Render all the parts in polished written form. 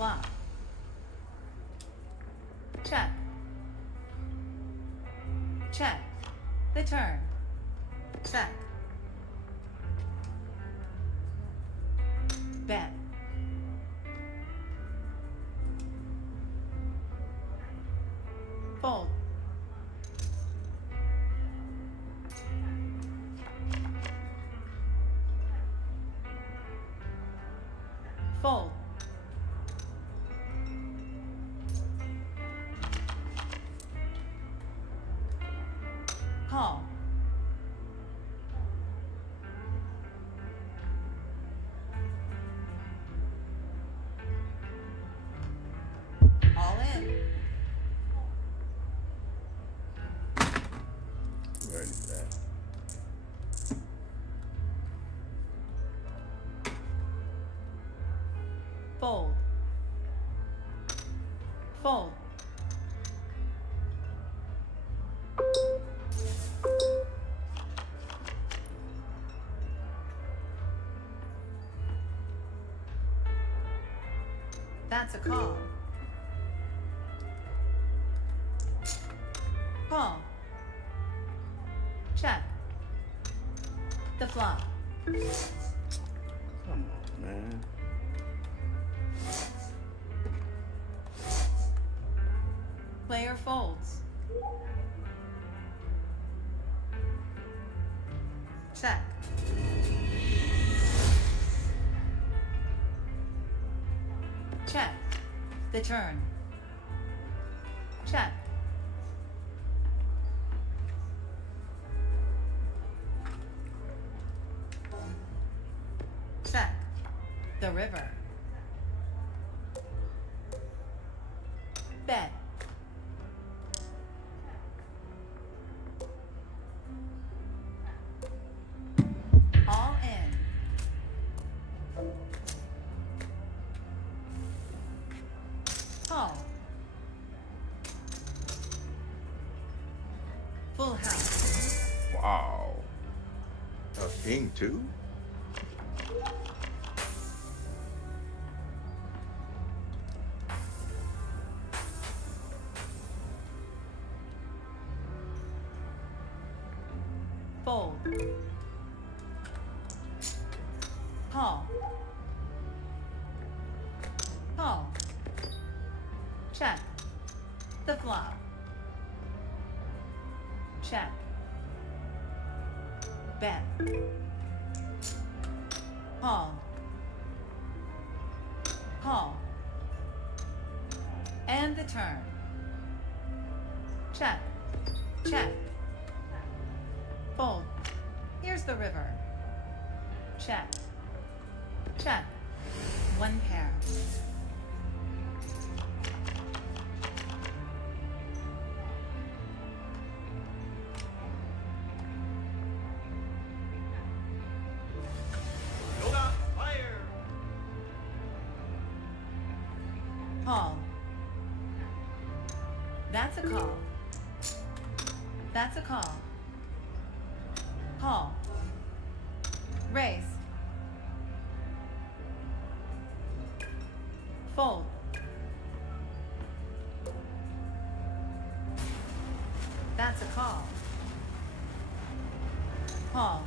flop. Check. Check. The turn. Check. Bet. Fold. Fold. Call. All in. Ready for that. Fold. Fold. That's a call. Call. Check. The flop. Come on, man. Player folds. Check. Check. The turn. Check. Check. The river. Bet. All in. Call. Full house. Wow. A king too? Fold. Call. Call. Check. The flop. Check. Bet. Call. Call. And the turn. Check. Check. Fold. Here's the river. Check. Check. One pair. Yoga, fire! Call. That's a call. That's a call. Call. Raise. Fold. That's a call. Call.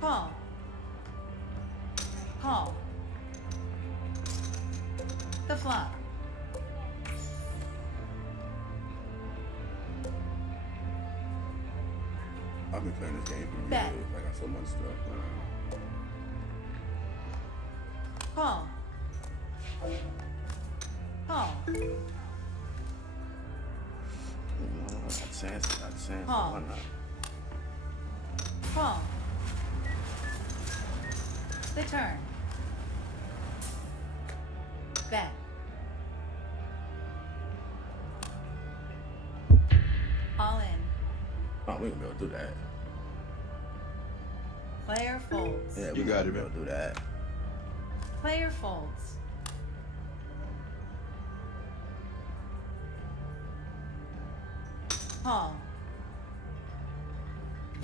Call. Call. The flop. I've been playing this game for Bet. years. I got so much stuff. Call. Call. Got chance. Got chance. Call. Why not? Call. The turn. Bet. All in. Oh, we ain't gonna be able to do that. Player folds. Yeah, You we got gotta it, be able to do that. Player folds. Call.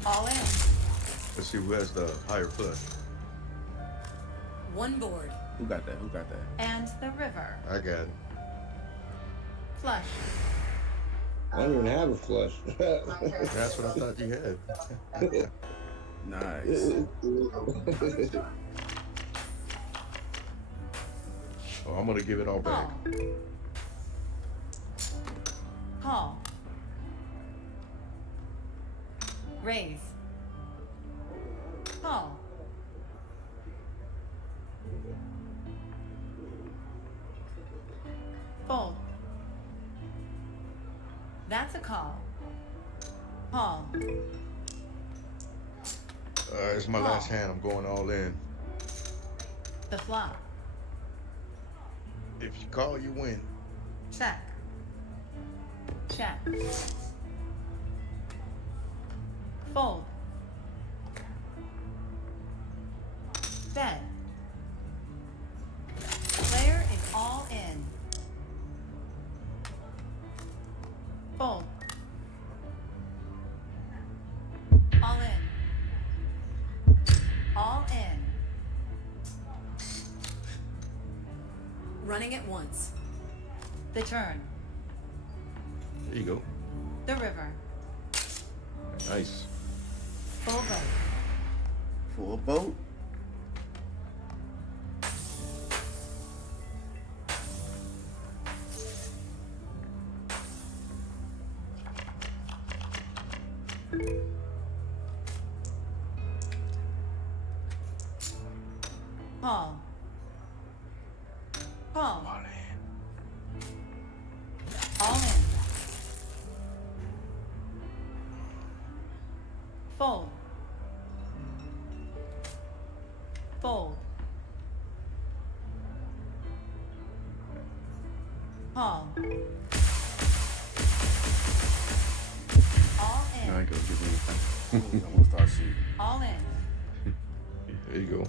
All in. Let's see who has the higher push. One board. Who got that? Who got that? And the river. I got it. Flush. I don't even have a flush. That's what I thought you had. Nice. Oh, I'm gonna give it all back. Call. Call. Raise. Call. Fold. That's a call. Call. It's my last hand. I'm going all in. The flop. If you call, you win. Check. Check. Fold. Bet. Player is all in. Fold. All in. All in. Running at once. The turn. There you go. The river. Nice. Full boat. Full boat. Call. Call. All in. All in. Fold. Fold. Call. All in. Now I go get me. I'm gonna start shooting. All in. There you go.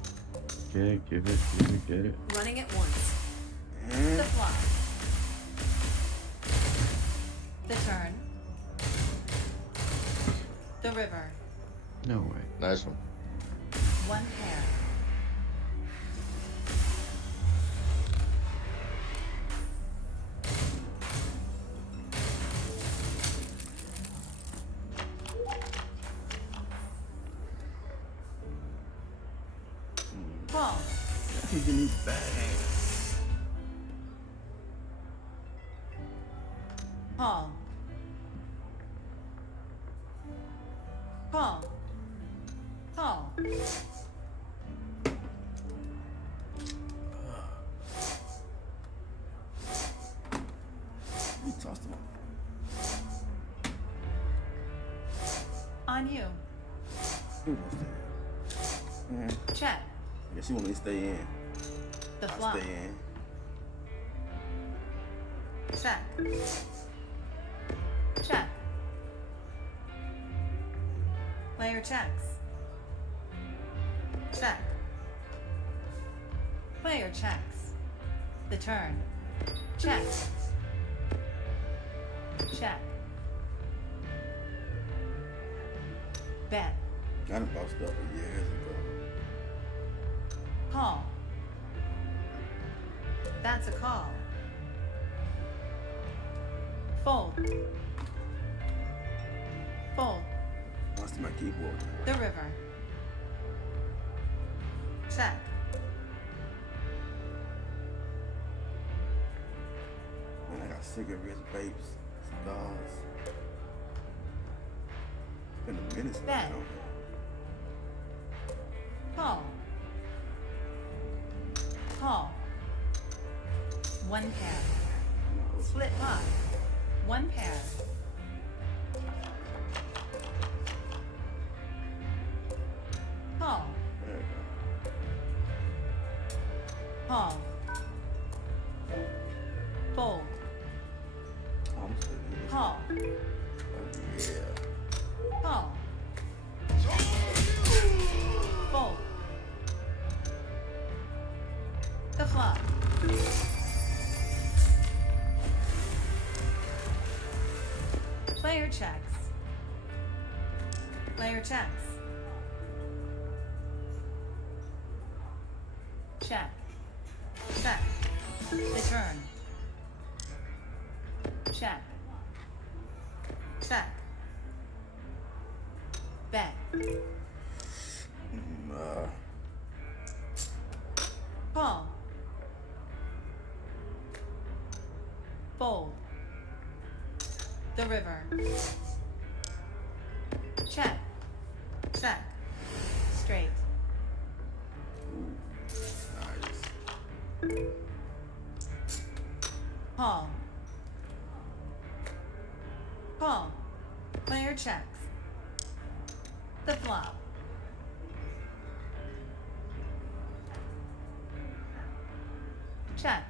Okay, give it, get it. Running at once. The flop. The turn. The river. No way. Nice one. One pair. Call. He's in these bad hands. Call. Call. Call. He tossed him. On you. Who was that? Check. I guess you want me to stay in. The I flop. stay in. Check. Check. Player checks. Check. Player checks. The turn. Check. Check. Bet. I done bought stuff years ago. Call. That's a call. Fold. Fold. Lost my keyboard. The river. Check. Man, I got cigarettes, vapes, cigars. It's been a minute since Bet. I've done Call. Call. One pair. that. Split pot. One pair. Call. There you Call. Fold. go. I'm still in. Call. Yeah. Call. Fold. The flop. Player checks. Player checks. Check. Check. The turn. Check. Check. Bet. Call. Fold. The river. Check. Check. Straight. Nice. Call. Call. Player checks. The flop. Check.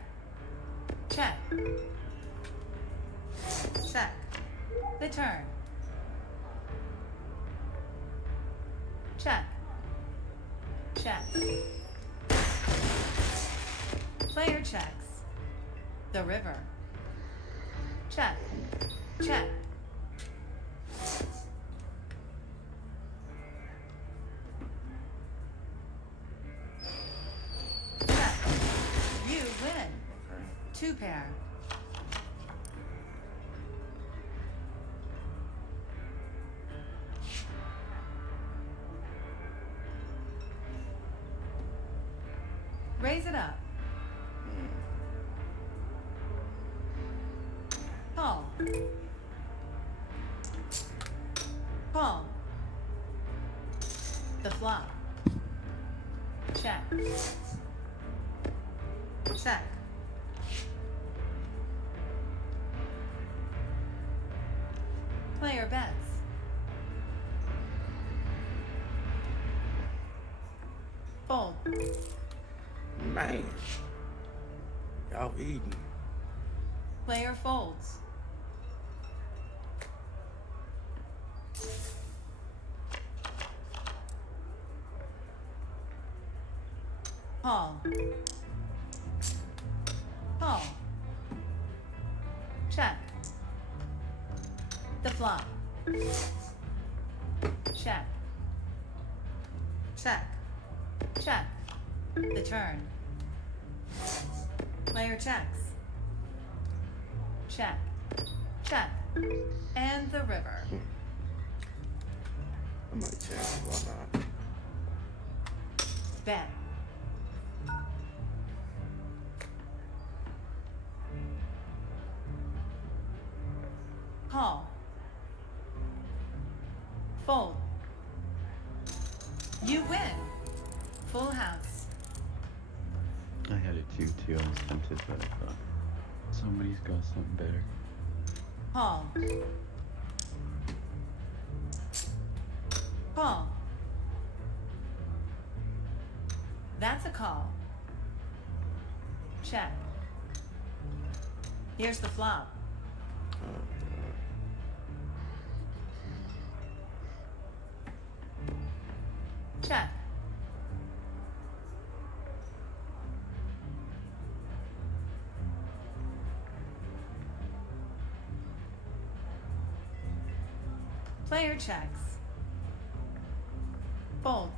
Check. Check. The turn. Check. Check. Player checks. The river. Check. Check. Check. You win. Okay. Two pair. Raise it up. Call. Call. The flop. Check. Check. Player bets. Fold. Man. Y'all eating. Player folds. Call. Call. Check. The flop. Check. Check. Check. The turn. Player checks. Check. Check. And the river. I might check. Why not? Bet. Call. Fold. You win. Full house. I had a 2-2. I was tempted, but I thought somebody's got something better. Call. Call. That's a call. Check. Here's the flop. Check. Player checks. Fold.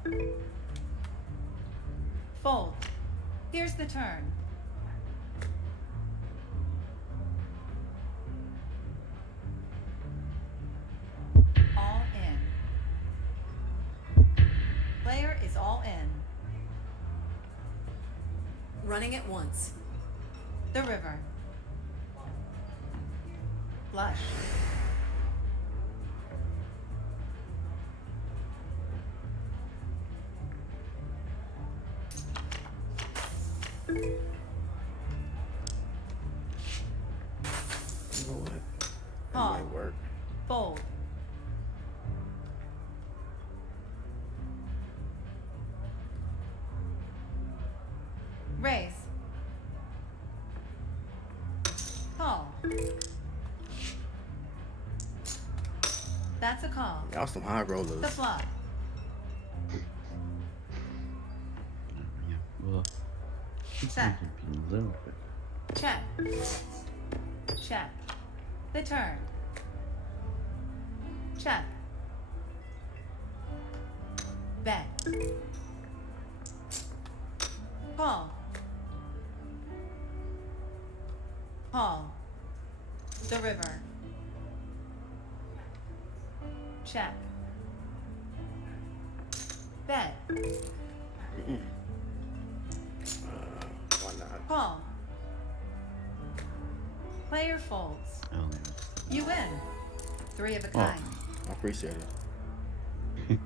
Fold. Here's the turn. All in. Player is all in. Running at once. The river. Flush. You know what? Call. That might work. Fold. Raise. Call. That's a call. Y'all some high rollers. The flop. Yeah, well, Check. be a little bit. Check. Check. The turn. Check. Bet. Paul. Paul. The river. Check. Bed. Why not? Paul. Player folds. I only You win. 3 of a kind. I appreciate it. have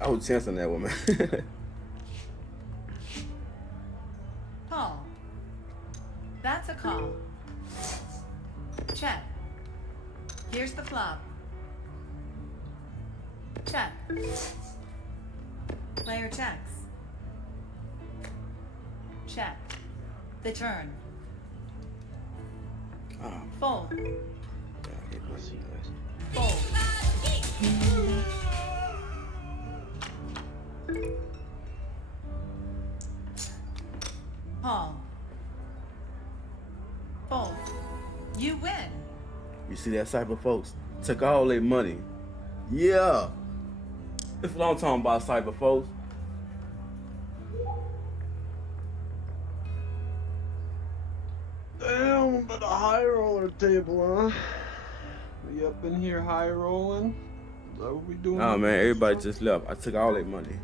I was chancing that woman. Paul. That's a call. Check. Here's the flop. Check. Player checks. Check. The turn. Oh, Fold. God, I hate I'll see you guys. Fold. Paul. Fold. You win. You see that cyber folks? Took all their money. Yeah. That's what I'm talking about, cyber folks. Damn, but a high roller table, huh? We up in here high rolling? Is that what we doing? Oh man, everybody just left. I took all their money.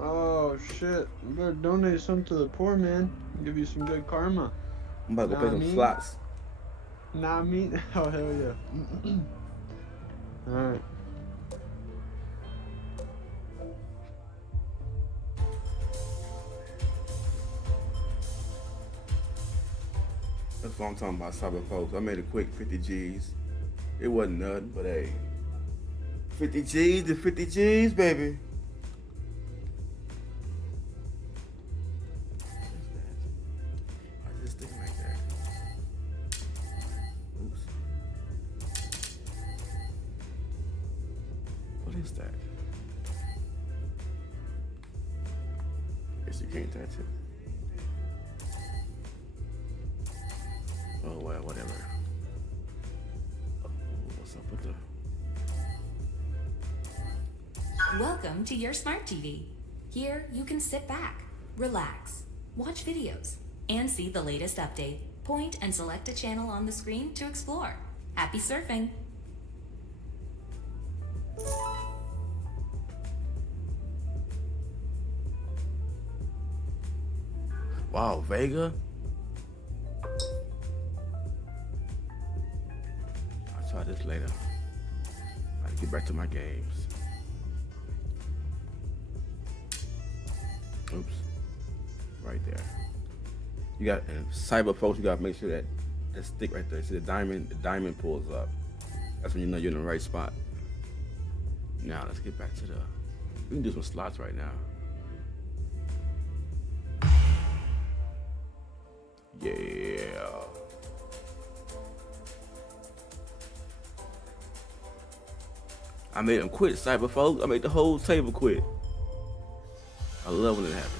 Oh shit. You better donate some to the poor, man. Give you some good karma. I'm about to go play Nah, some me? slots. Nah, me? Oh, hell yeah. Alright. That's what I'm talking about, cyber folks. I made a quick 50 G's. It wasn't nothing, but hey. 50 G's to 50 G's, baby. Why is this thing like that? Oops. What is that? Guess you can't touch it. Oh well, whatever. Oh, what's up with the? Welcome to your smart TV. Here you can sit back, relax, watch videos, and see the latest update. Point and select a channel on the screen to explore. Happy surfing! Wow, Vega. I'll try this later. I gotta get back to my games. Oops. Right there. You got cyber folks. You gotta make sure that stick right there. See the diamond pulls up. That's when you know you're in the right spot. Now let's get back to the. We can do some slots right now. Yeah. I made them quit, cyber folks. I made the whole table quit. I love when it happens.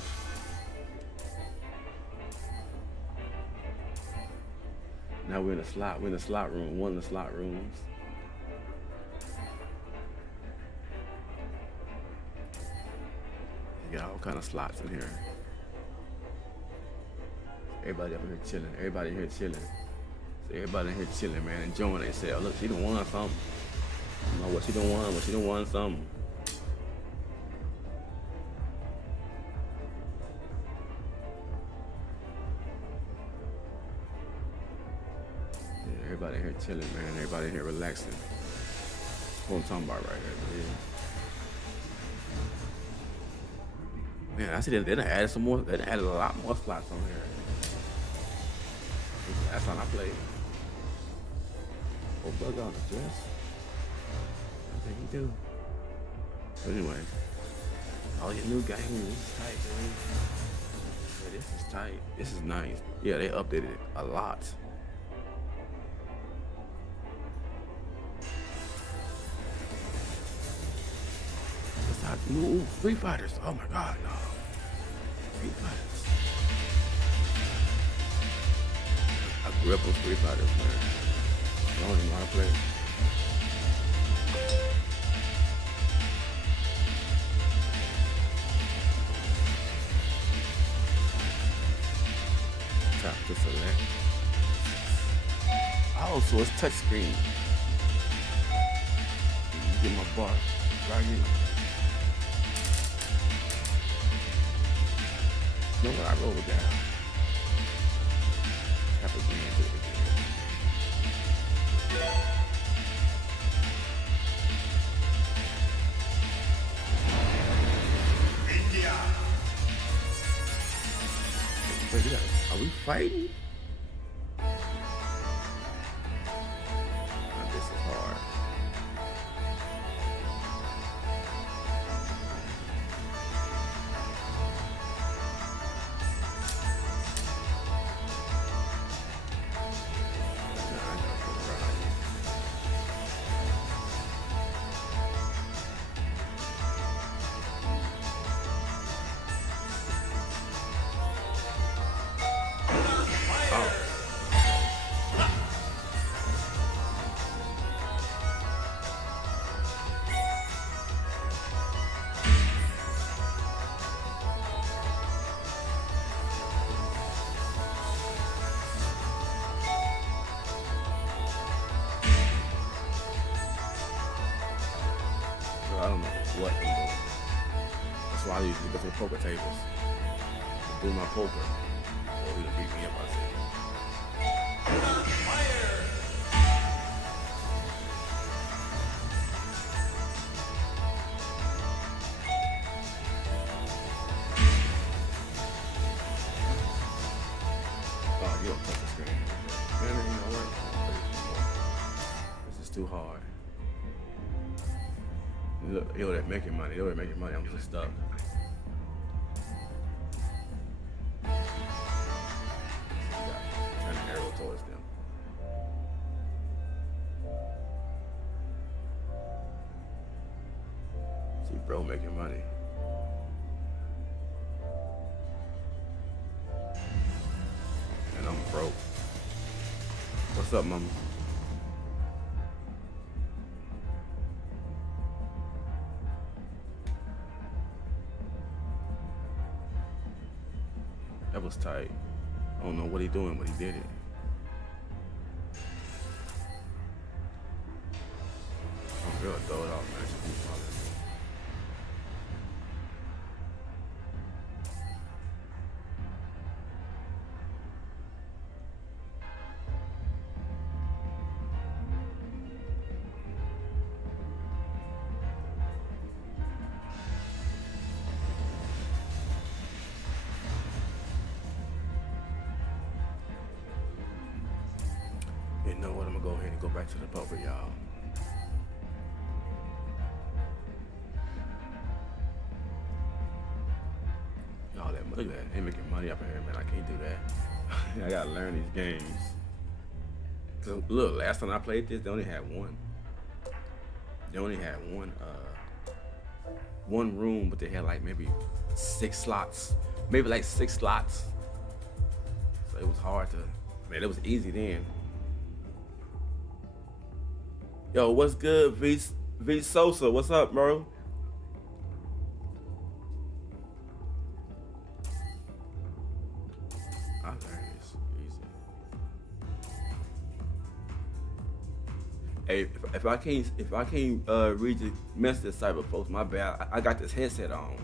Now we're in a slot. We're in the slot room. One of the slot rooms. You got all kind of slots in here. Everybody up in here chilling. Everybody in here chilling. So everybody in here chilling, man, enjoying themselves. Look, she done won something. I don't know what she done won, but she done won something. Yeah, everybody in here chilling, man. Everybody in here relaxing. That's what I'm talking about right here, man. Man, I see they done added some more. They done added a lot more slots on here. Last time I played. Oh, bug on the dress. I think you do. But anyway, all your new games, this is tight, man. Yeah, this is tight. This is nice. Yeah, they updated it a lot. It's not new Street Fighters. Oh my God, no. Street Fighters. I grew up on Street Fighters, man. I don't even know how to play. to select. Oh, so it's touch screen. Get my bar right here. You know what? I roll it down. Tap again, do it again. Wait, are we fighting? Oh, this is hard. I don't know what I'm doing. That's why I usually go to the poker tables. Do my poker. So he'll beat me up, I say. Oh, you don't touch the screen. Man, you know what? This is too hard. Look, yo, they're making money. Yo, they're making money. I'm just stuck. Turn the arrow towards them. See, bro, making money. And I'm broke. What's up, mama? That was tight. I don't know what he doing, but he did it. I'm gonna throw it off, man. It's too solid. You know what? I'm gonna go ahead and go back to the poker, y'all. Y'all, look at that. They making money up in here, man. I can't do that. I gotta learn these games. Cause look, last time I played this, they only had one. They only had one room, but they had like maybe 6 slots. Maybe like 6 slots. So it was hard to, man, it was easy then. Yo, what's good, V Sosa? What's up, bro? I learned this easy. Hey, if I can't read the message cyber folks, my bad. I got this headset on,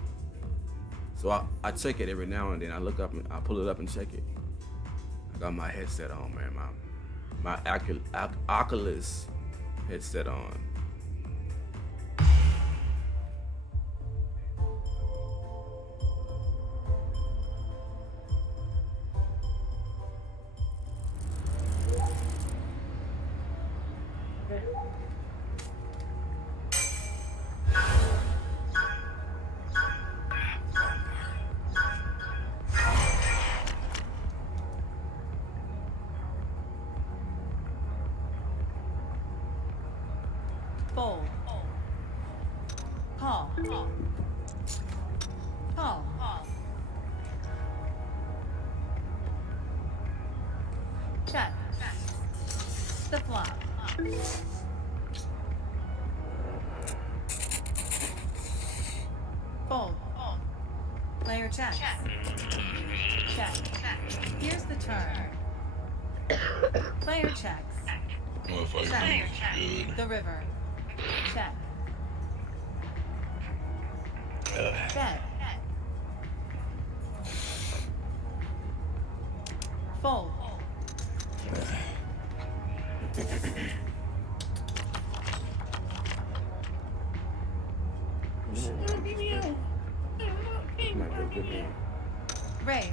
so I check it every now and then. I look up and I pull it up and check it. I got my headset on, man. My Oculus headset on. Fold. Call. Call. Check. The flop. Fold. Player check. Check. Here's the turn. Player checks. Motherfucker, Check. good. The river. Check. Bet. Fold. Might be a good hand. Raise.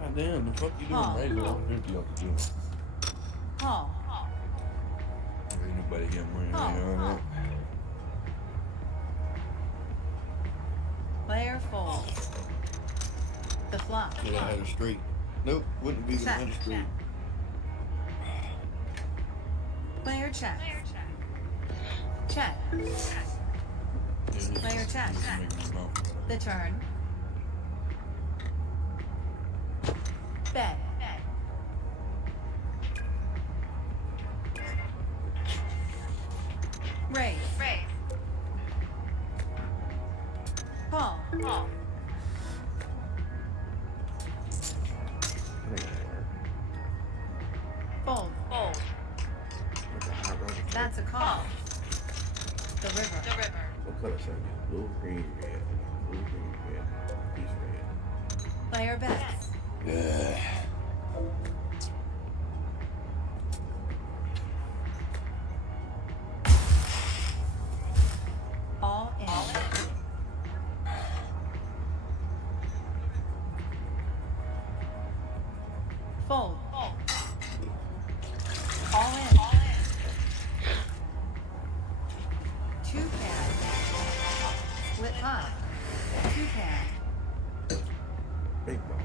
God damn, the fuck you doing? Call. Raise it on empty off the table. Call. Ain't nobody getting money Call. right on that. Player folds. The flop. Should have had a straight. Nope, wouldn't be gonna Check. have a straight. Player checks. Check. Player checks. The turn. Bet. Raise. Call. Fold. That's a call. The river. What color should I get? Blue, green, red. Blue, green, red. Peach red. Player bets. All in. Fold. All in. Two pair. Split pot. Two pair. Big balls.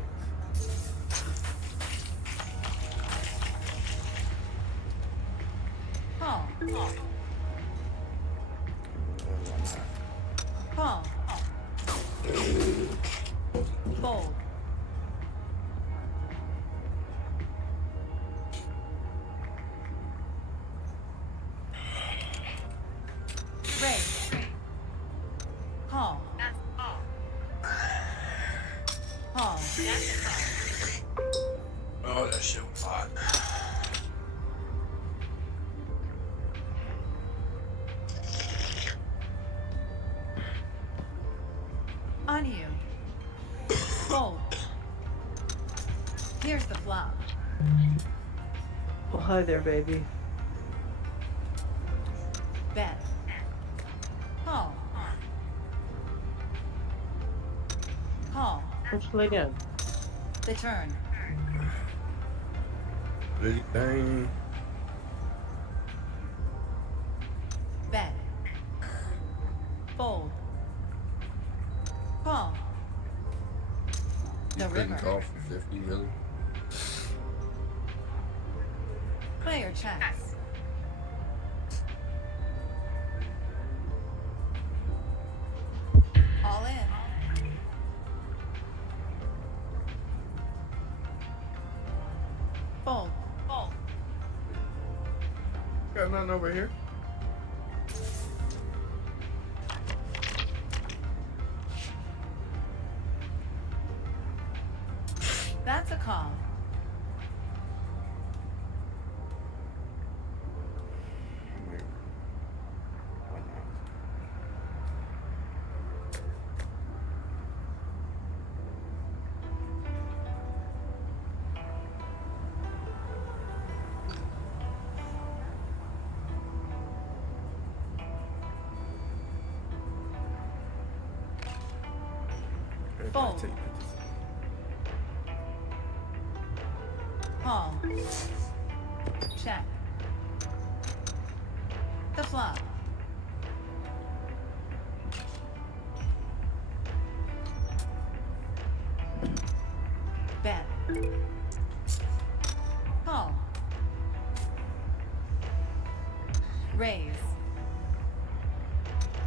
Call. Call. Fold. Raise. Call. Call. Oh, that shit was hot. On you. Fold. Here's the flop. Oh, hi there, baby. Bet. Call. Call. Let's lay down. The turn. Big thing. Bet. Fold. Call. You The couldn't river. call for 50 million. Player checks. All in. Fold. Got nothing over here. That's a call. Why not? Everybody Fold. take pictures. Call. Check. The flop. Bet. Call. Raise.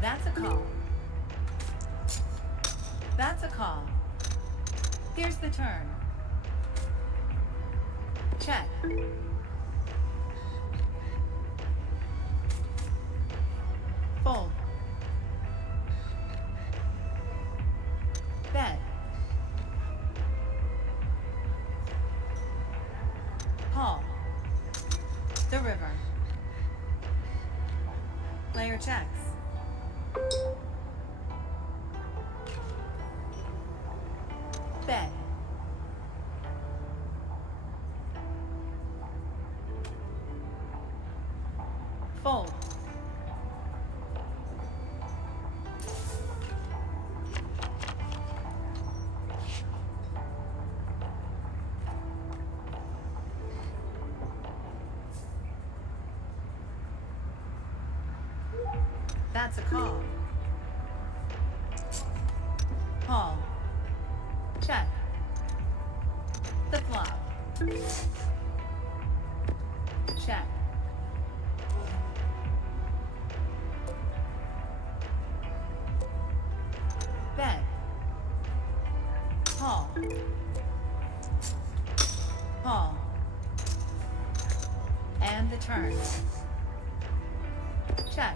That's a call. That's a call. Here's the turn. Check. Fold. Bet. Player checks. Bed. Fold. That's a call. Call. Check. The flop. Check. Bet. Call. Call. And the turn. Check.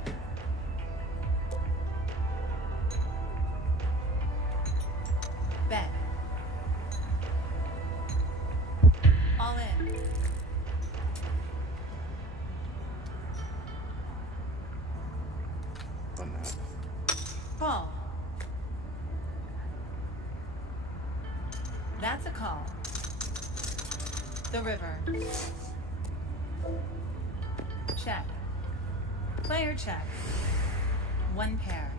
Bet. All in. Oh, no. Call. That's a call. The river. Check. Player check. One pair.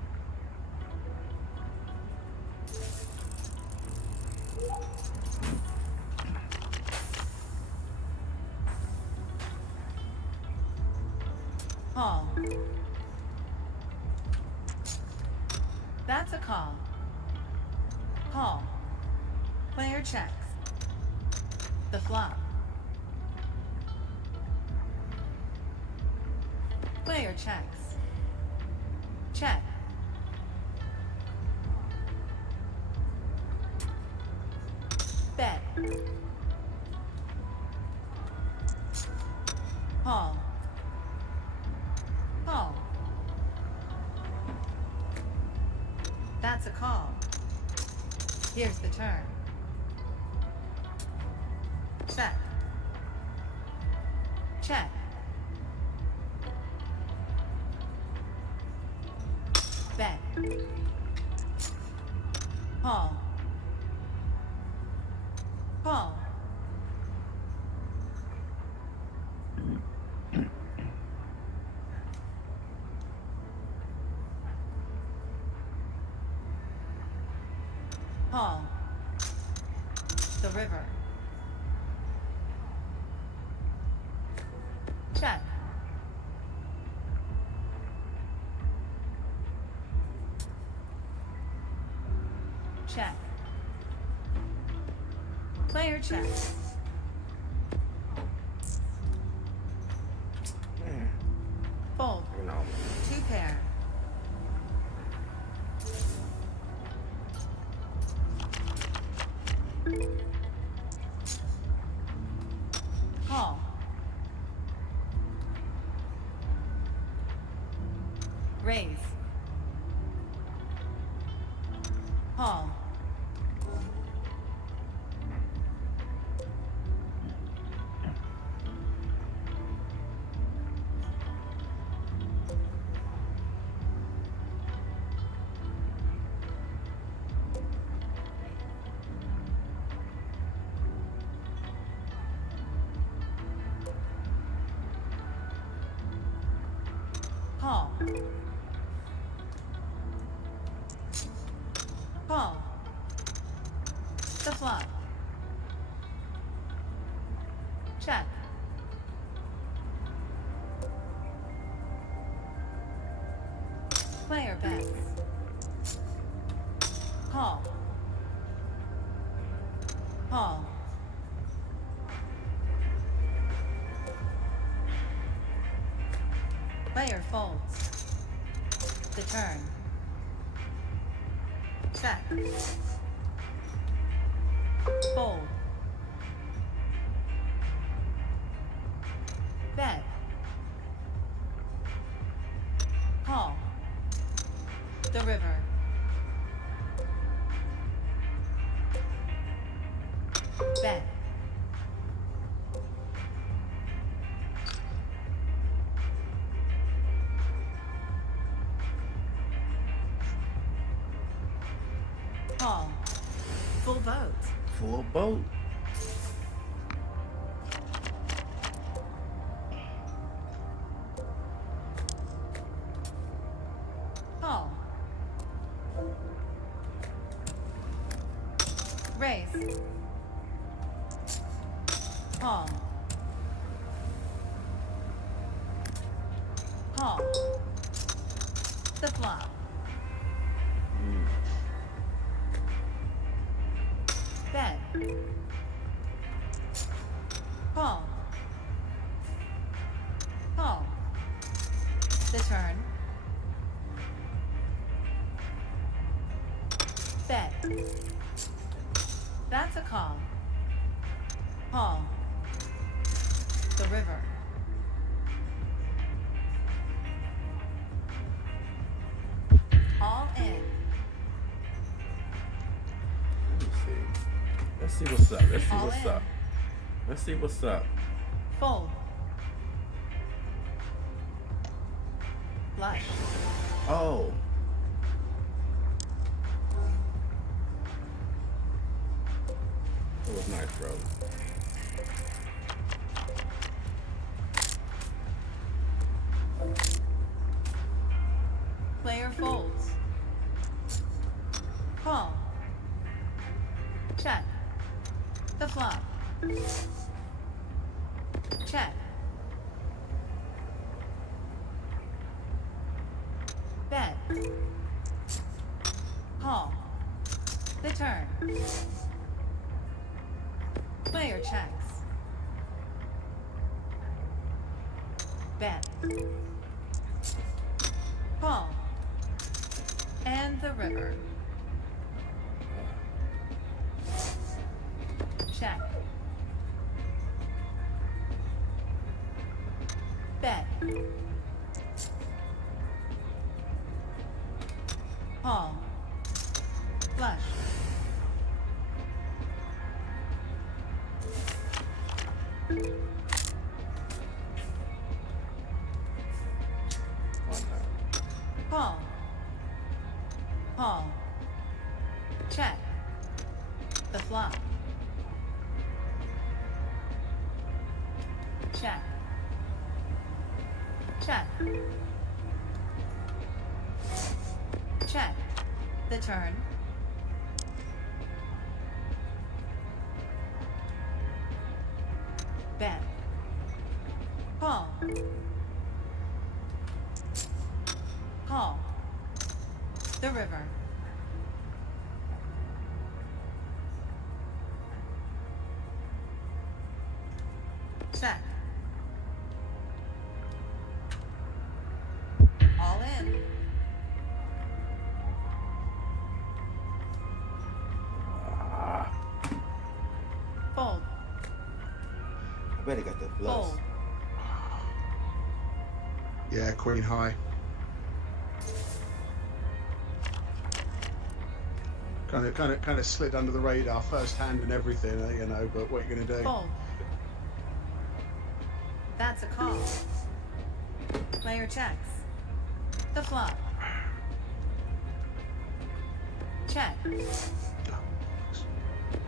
Call. That's a call. Call. Player checks. The flop. Player checks. Check. Bet. Call. Call. That's a call. Here's the turn. Check. Check. Bet. Call. Call. Call. The river. Check. Check. Player check. Fold. No. Two pair. Call. Raise. Call. Call. Call. The flop. Check. Player bets. Call. Call. Player folds. The turn. Check. Fold. Bet. Call. The river. Bet. Call. Full boat. Full boat. Call. Race. Call. Call. The flop. Bet. Call. Call. The turn. Bet. That's a call. Call. The river. All in. Let me see. Let's see what's up. Let's see All what's in. up. Let's see what's up. Fold. Flush. Oh. That was nice, bro. Player folds. Call. Check. The flop. Check. Bet. Call. The turn. Player checks. Bet. Call. And the river. Check. Bet. Call. Flush. Call. Call. Check. The flop. Check. Check. Check. The turn. Bet. Call. Call. The river. Check. All in. Fold. I bet he got the flush. Fold. Yeah, queen high. Kind of slid under the radar, first hand and everything, you know. But what are you gonna do? Fold. That's a call. Player checks. The flop. Check.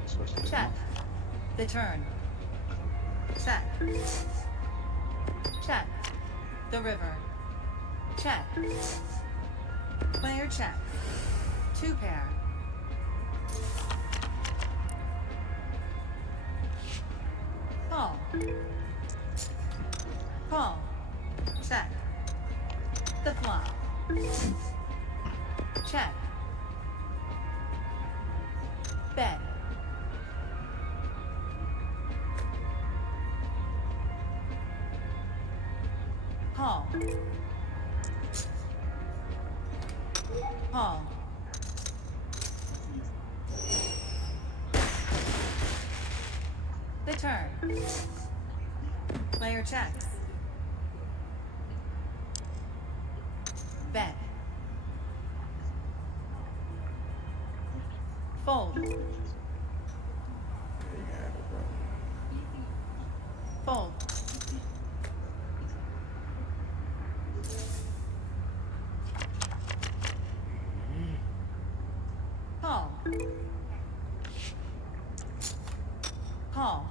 Supposed to do Check. The turn. Check. Check. The river. Check. Player check. Two pair. Call. Call. Check. The flop. Check. Bet. Call. Call. The turn. Player checks. Bet. Fold. There you have it, bro. Fold. Call. Call.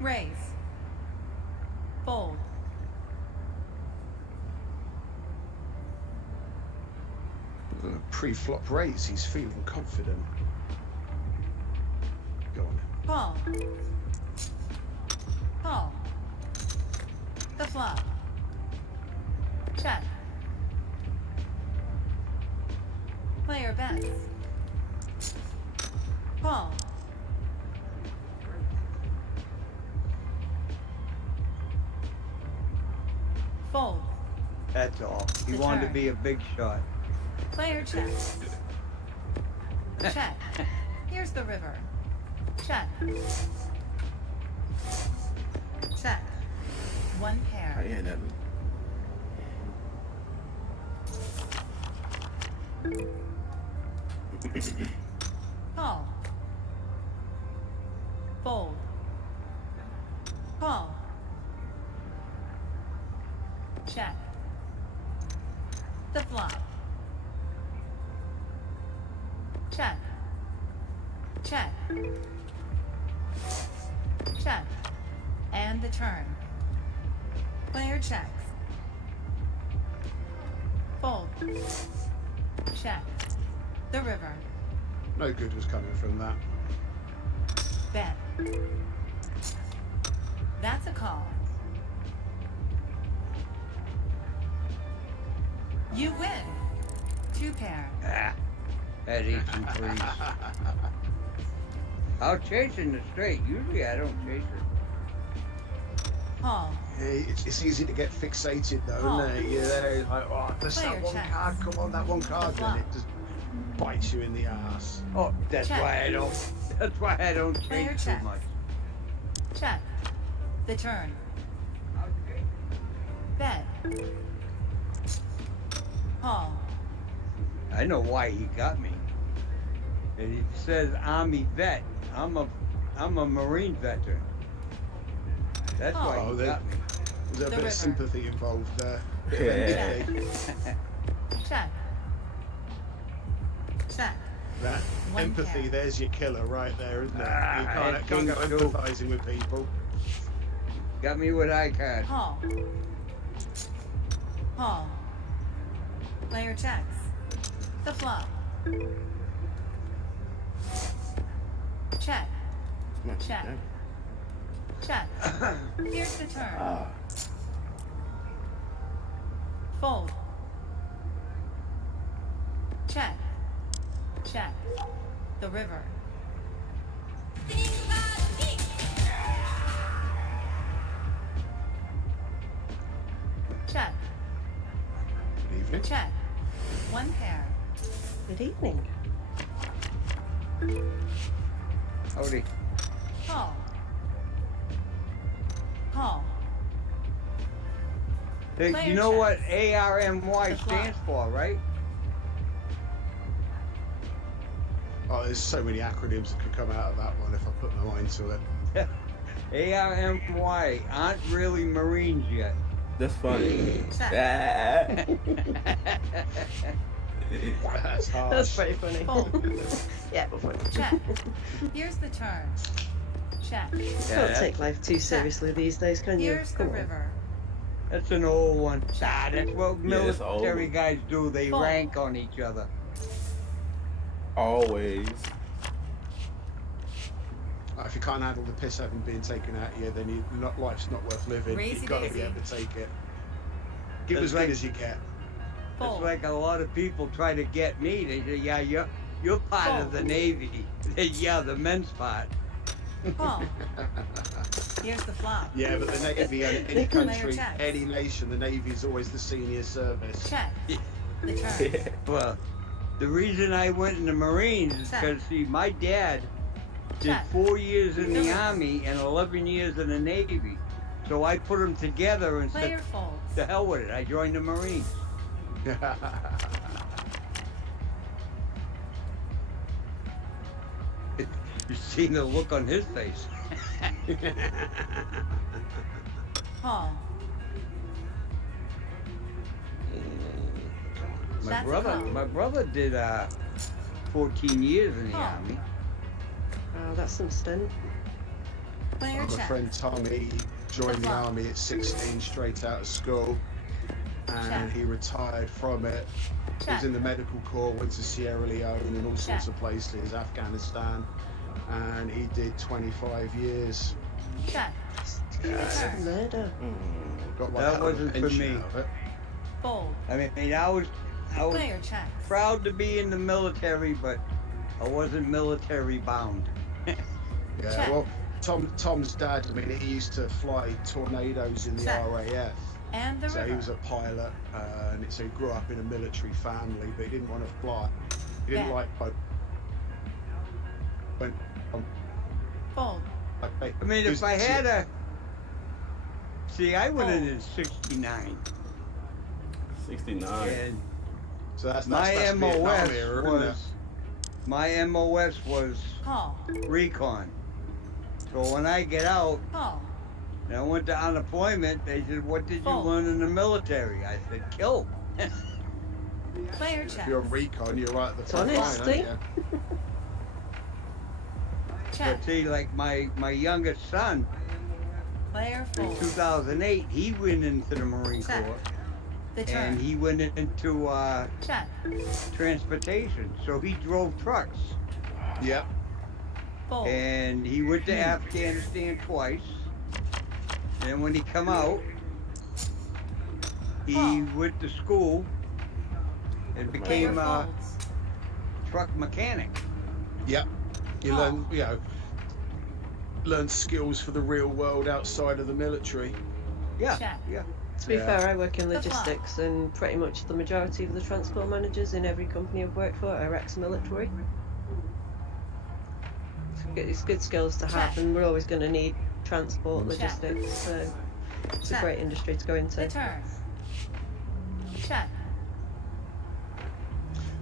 Raise. Fold. Pre-flop raise, he's feeling confident. Go on. Call. Call. The flop. Check. Player bets. Call. Fold. That's all. He The wanted turn. to be a big shot. Player check. Check. Here's the river. Check. Check. One I pair. ain't that. Call. Fold. Call. Check. The flop. Check. Check. Check. And the turn. Player checks. Fold. Check. The river. No good was coming from that. Bet. That's a call. You win. Two pair. Ah, that 8 and 3s. I'll chase in the straight. Usually I don't chase it. Call. Yeah, it's easy to get fixated though, Oh. isn't it? You're there, like, oh, there's Player that one check. card, come on, that one card, flop. then it just bites you in the ass. Oh, that's Check. why I don't. That's why I don't Player chase too checks. much. Check. The turn. Okay. Bet. Call. I know why he got me. And it says Army vet. I'm a Marine veteran. That's why Oh, he there- got me. There's a The bit river. of sympathy involved there. Bit of Yeah. empathy. Check. Check. That One empathy, pair. there's your killer right there, isn't it? Ah, You I can't go think so. empathising with people. Got me with eye card. Call. Call. Player checks. The flop. Check. Come on, Check. yeah. Check. Here's the turn. Ah, Fold. Check. Check. The river. Check. Good evening. Check. One pair. Good evening. Howdy. Call. Call. Hey, Player you know what checks. ARMY The flop. stands for, right? Oh, there's so many acronyms that could come out of that one if I put my mind to it. ARMY aren't really Marines yet. that's funny. Check. Ah. That's harsh. That's very funny. Fold. Yeah, but funny. Check. Here's the turn. Check. Can't take life too seriously these days, can you? Here's the Come on. river. That's an old one. Ah, that's what Yeah, that's an old military one. guys do. They Fold. rank on each other. Always. If you can't handle the piss having been taken out of you, then life's not worth living. Crazy You've got to be daisy. able to take it. Give That's as good like- as you get. That's Fold. like a lot of people try to get me. They say, yeah, you're part of Fold. the Navy. Yeah, the men's part. Call. Here's the flop. Yeah, but the Navy, any Player country, checks. any nation, the Navy is always the senior service. Check. The turn. Well, the reason I went in the Marines is Check. because, see, my dad did Check. 4 years in the River. Army and 11 years in the Navy. So I put them together and Player said, folds. the hell with it. I joined the Marines. You seen the look on his face. Call. That's a call. My brother did 14 years in the Call. army. Oh, that's some stint. Player My check. friend Tommy joined the flop. army at 16, straight out of school, and Check. he retired from it. He was Check. in the medical corps, went to Sierra Leone and all sorts Check. of places, Afghanistan, and he did 25 years. Check. That's Return. murder. Got like That hell of a wasn't for pension me. out of it. Fold. I mean, I was Player checks. proud to be in the military, but I wasn't military bound. Yeah, Check. well, Tom's dad, I mean, he used to fly tornadoes in the Check. RAF. And the So he was river. a pilot, and so he grew up in a military family, but he didn't want to fly. He didn't Yeah. like boat. Fold. I mean, if I had a... See, I went in in 69, 69. and So that's my Vietnam MOS era, isn't it? was... My MOS was Call. recon. So when I get out, Call. and I went to unemployment, they said, what did you Fold. learn in the military? I said, kill. Player If checks. you're a recon, you're right at the front line, Honesty. aren't you? Check. But see, like my youngest son, Player in fold. 2008, he went into the Marine Check. Corps, The turn. and he went into Check. transportation. So he drove trucks, Yep. Fold. and he went to Afghanistan twice. And when he come out, he Oh. went to school and Player became a folds. truck mechanic. Yep. You Oh. learn skills for the real world outside of the military. Yeah, Check. yeah. To be Yeah. fair, I work in The flop. logistics, and pretty much the majority of the transport managers in every company I've worked for are ex-military. It's good skills to have, Check. and we're always going to need transport Check. logistics, so it's a Check. great industry to go into. The turn. Check.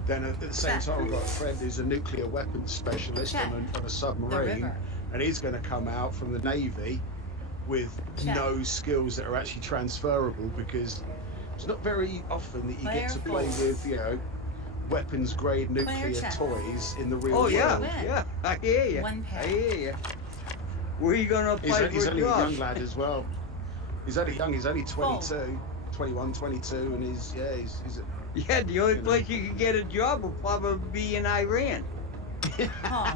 Then at the same Check. time, I've got a friend who's a nuclear weapons specialist Check. on a The submarine, river. and he's going to come out from the Navy with Check. no skills that are actually transferable, because it's not very often that you Player get to play fold. with, weapons grade nuclear check. toys in the real Oh world. yeah, Win. yeah. I hear you. One I pair. hear you. Where are you gonna apply He's for a only a job? young lad as well. He's only young. He's only 22, 21, 22, and he's a, Yeah, the only You know. place you can get a job will probably be in Iran. Call.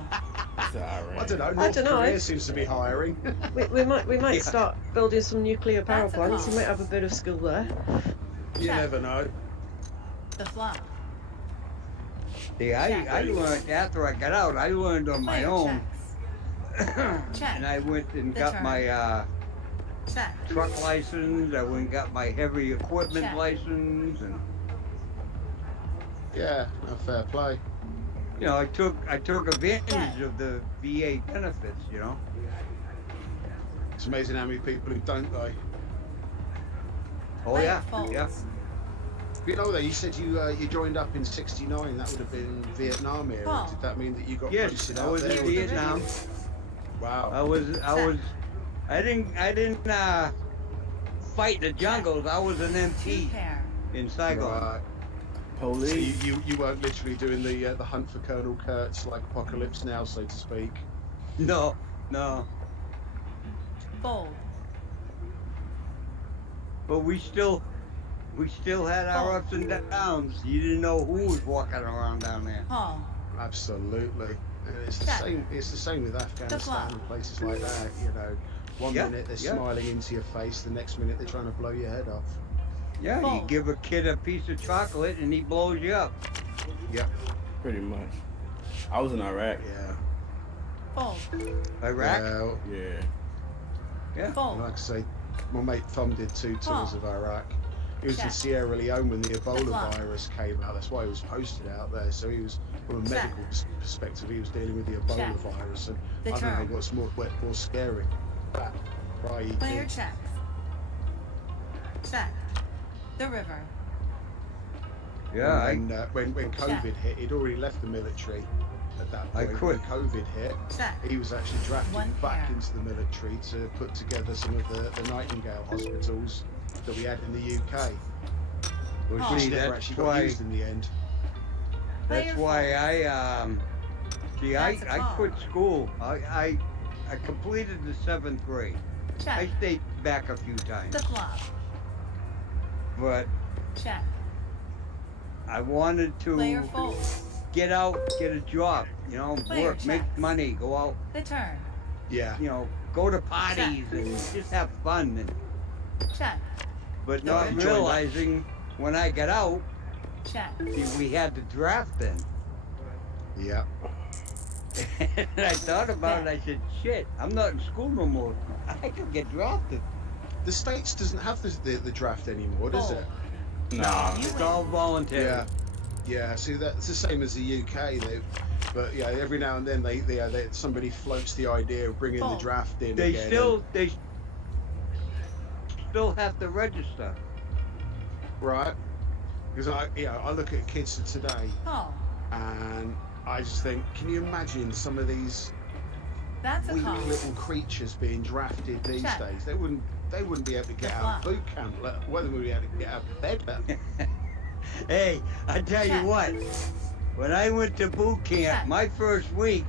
It's Iran. I don't know. I North don't know, Korea I- seems to be hiring. We might Yeah. start building some nuclear power That's a plants. call. You might have a bit of skill there. You Check. never know. The flop. See, Check. I learned after I got out. I learned on my Player own, checks. Check. and I went and The got turn. my Check. truck license. I went and got my heavy equipment Check. license, and Yeah, no, fair play. you know, I took advantage of the VA benefits. You know. It's amazing how many people who don't though. Oh Player yeah, folds. yeah. You know though, you said you joined up in '69. That would have been Vietnam era. Oh. Did that mean that you got Yes, posted I out was there? in Here's the Vietnam. Wow. I didn't fight the jungles. I was an Two MP pair. in Saigon. Right. So Police. you weren't literally doing the hunt for Colonel Kurtz like Apocalypse Now, so to speak. No. Fold. But we still had our ups and downs. You didn't know who was walking around down there. Call. Absolutely. And it's the Check. same. It's the same with Afghanistan flop. and places like that. One Yeah, minute they're yeah. smiling into your face, the next minute they're trying to blow your head off. Yeah, you Fold. give a kid a piece of chocolate and he blows you up. Yep. Pretty much. I was in Iraq. Yeah. Fold. Iraq? Well, Yeah. Yeah. Fold. like I say, my mate Tom did 2 tours Oh. of Iraq. He was in Check. Sierra Leone when the Ebola flop. virus came out. That's why he was posted out there. So he was, from a Check. medical perspective, he was dealing with the Ebola Check. virus. And The I don't know turn. what's more scary. That, right? Player checks. Check. The river. Yeah, when COVID hit, he'd already left the military at that I point. quit. When COVID hit, Check. he was actually drafted One back pair. into the military to put together some of the Nightingale hospitals that we had in the UK. Well, Oh. see, Never that's actually got why. used in the end. That's Player why falls. see, That's a I call. quit school. I completed the 7th grade. I Check. stayed back a few times, The flop. but Check. I wanted Player to folds. get out, get a job, Player work, make checks. money, go out, The turn. Yeah. go to parties and just have fun. Check. But No, not enjoy that. realizing when I got out, Check. see, we had the draft then. Yeah. And I thought about it, I said, shit, I'm not in school no more. I could get drafted. The States doesn't have the draft anymore, does Fold. it? Nah. You It's win. all voluntary. Yeah. Yeah. See, that's the same as the UK. But yeah, every now and then somebody floats the idea of bringing the Fold. draft in They again. still have to register. Right. Because I look at kids of today Call. and I just think, can you imagine some of these That's a weak call. little creatures being drafted these Check. days? They wouldn't be able to get The out of flop. boot camp. Whether we'd be able to get out of bed. Hey, I tell Check. you what, when I went to boot camp, Check. my first week,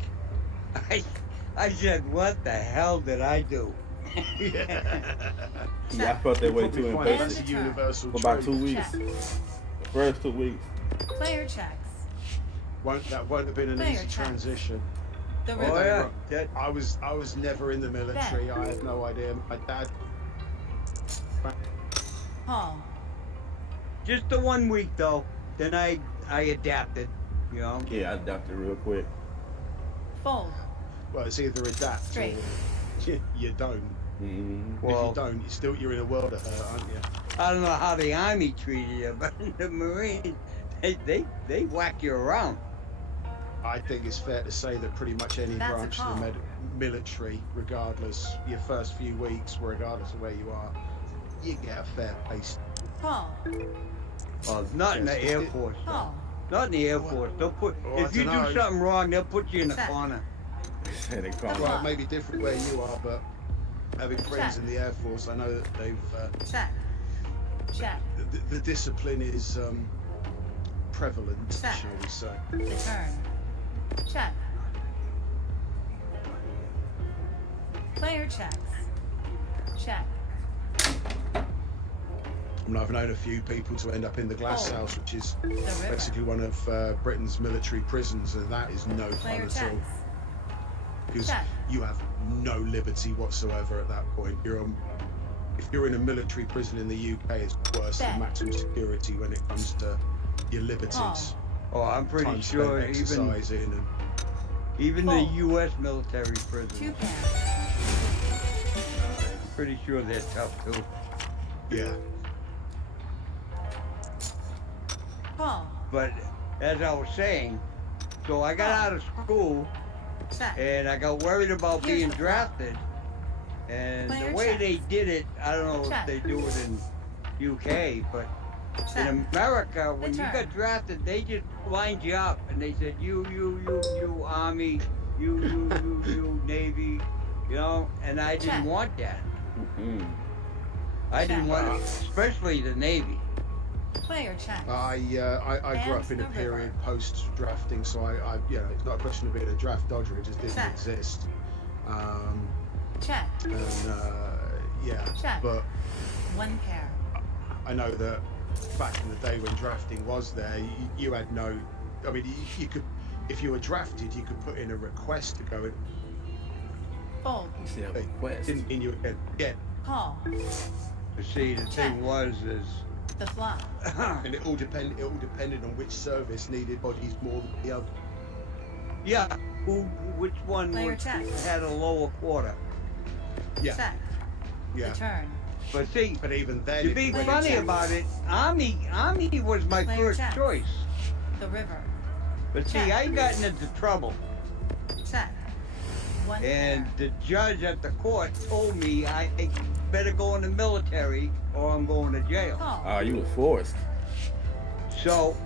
I said, what the hell did I do? Yeah, I felt that way Probably too in find And that's basic a the turn. universal for about truth. 2 weeks. Check. The first 2 weeks. Player checks. That won't have been an Player easy checks. transition. The Oh river. yeah, that, I was never in the military. I had no idea. My dad. Call. just the 1 week though. Then I adapted, Yeah, I adapted real quick. Fold. Well, it's either adapt Straight. or you don't. Mm-hmm. If Well, you don't, you're in a world of hurt, aren't you? I don't know how the Army treated you, but in the Marines, they whack you around. I think it's fair to say that pretty much any That's a branch of the call. military, regardless, your first few weeks, regardless of where you are, you get a fair pace. Call. Well, not in the Yes, Air it- Force. though. Call. Not in the Air Force. They'll put Oh, I if you do dunno. something wrong, they'll put you in the Check. corner. Yeah, they call The me. Well, flop. it may be different where you are, but having friends Check. in the Air Force, I know that they've Check. Check. the discipline is prevalent, Check. shall we say. The turn. Check. Player checks. Check. I mean, I've known a few people to end up in the glass Oh. house, which is The river. basically one of Britain's military prisons, and that is no fun Player at all. checks. Because Check. you have no liberty whatsoever at that point. If you're in a military prison in the UK, it's worse Bet. than maximum security when it comes to your liberties. Call. Oh, I'm pretty Time sure spent exercising and even the Fold. U.S. military 2 prisons, pair. pretty sure they're tough too. yeah. Call. But as I was saying, so I got out of school Check. and I got worried about Here's being the flop. drafted. And Player the way checks. they did it, I don't know Check. if they do it in UK, but Check. in America, when you turn. got drafted, they just lined you up and they said, you Army, you Navy, and I didn't Check. want that. Mm-hmm. I didn't Check. want it, especially the Navy. Player checks. I grew up in a And the period river. post drafting, so I it's not a question of being a draft dodger. It just didn't Check. exist. Check. And Check. but 1 pair. I know that back in the day when drafting was there, you had no. I mean, you could, if you were drafted, you could put in a request to go Fold. You see, I have a quest. in your get, Call. But see, the thing was The flop. and it all depended on which service needed bodies more than the other. yeah, which one Player check. had a lower quarter. Yeah, Check. yeah. The turn. But see, But even then, to if be you Player went- funny check. about it, Army was my Player first check. choice. The river. But see, Check. I gotten into trouble, Check. 1 and pair. the judge at the court told me I better go in the military or I'm going to jail. Call. You were forced. So